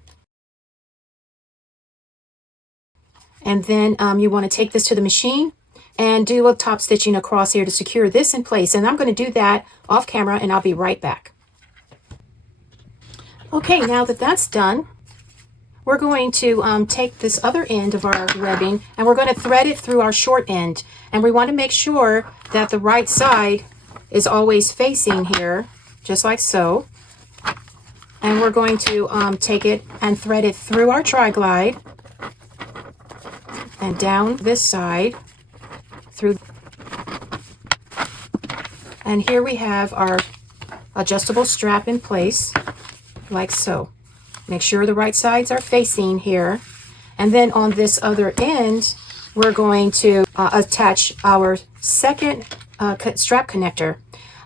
And then you want to take this to the machine and do a top stitching across here to secure this in place. And I'm going to do that off camera, and I'll be right back. Okay, now that that's done, we're going to take this other end of our webbing, and we're going to thread it through our short end. And we want to make sure that the right side is always facing here, just like so. And we're going to take it and thread it through our tri-glide and down this side through. And here we have our adjustable strap in place, like so. Make sure the right sides are facing here. And then on this other end, we're going to attach our second strap connector.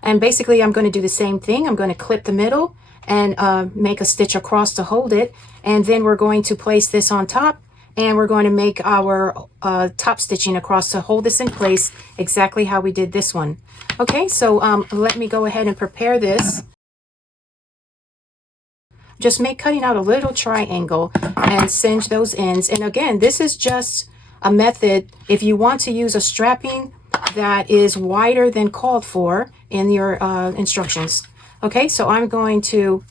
And basically, I'm going to do the same thing. I'm going to clip the middle and make a stitch across to hold it. And then we're going to place this on top, and we're going to make our top stitching across to hold this in place exactly how we did this one. Okay, so let me go ahead and prepare this. just cutting out a little triangle and cinch those ends. And again, this is just a method if you want to use a strapping that is wider than called for in your instructions. Okay, so I'm going to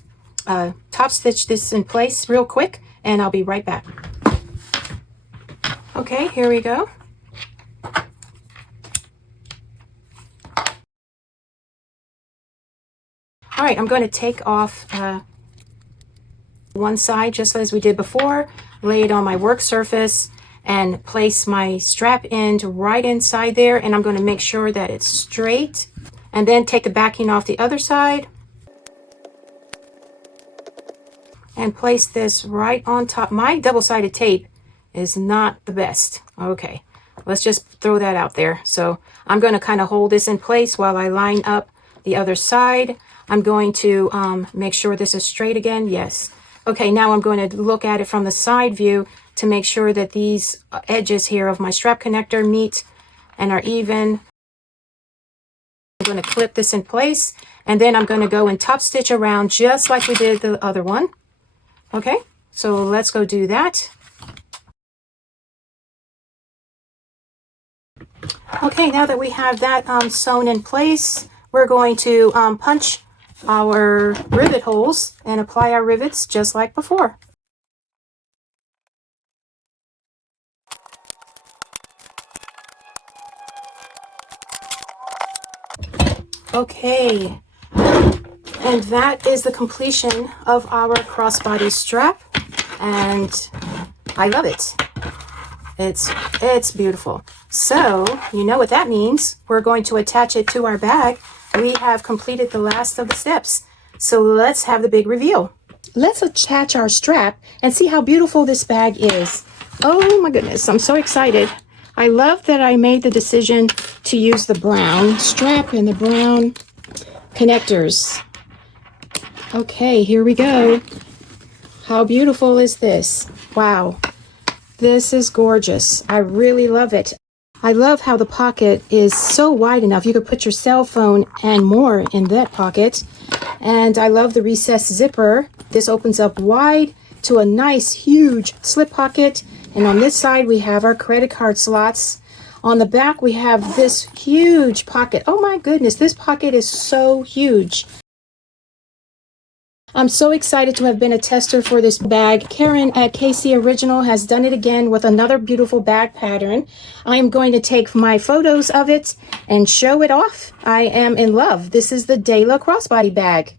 top stitch this in place real quick, and I'll be right back. Okay, here we go. All right, I'm going to take off one side just as we did before, lay it on my work surface, and place my strap end right inside there. And I'm going to make sure that it's straight, and then take the backing off the other side and place this right on top. My double-sided tape is not the best. Okay, let's just throw that out there. So I'm going to kind of hold this in place while I line up the other side. I'm going to make sure this is straight again. Yes. Okay, now I'm going to look at it from the side view to make sure that these edges here of my strap connector meet and are even. I'm going to clip this in place, and then I'm going to go and top stitch around just like we did the other one. Okay, so let's go do that. Okay, now that we have that sewn in place, we're going to punch our rivet holes and apply our rivets just like before. Okay, and that is the completion of our crossbody strap, and I love it. It's beautiful. So you know what that means. We're going to attach it to our bag. We have completed the last of the steps. So let's have the big reveal. Let's attach our strap and see how beautiful this bag is. Oh my goodness, I'm so excited. I love that I made the decision to use the brown strap and the brown connectors. Okay, here we go. How beautiful is this? Wow, this is gorgeous. I really love it. I love how the pocket is so wide enough. You could put your cell phone and more in that pocket. And I love the recessed zipper. This opens up wide to a nice, huge slip pocket. And on this side, we have our credit card slots. On the back, we have this huge pocket. Oh my goodness, this pocket is so huge. I'm so excited to have been a tester for this bag. Karin at KC Original has done it again with another beautiful bag pattern. I am going to take my photos of it and show it off. I am in love. This is the Dayla Crossbody bag.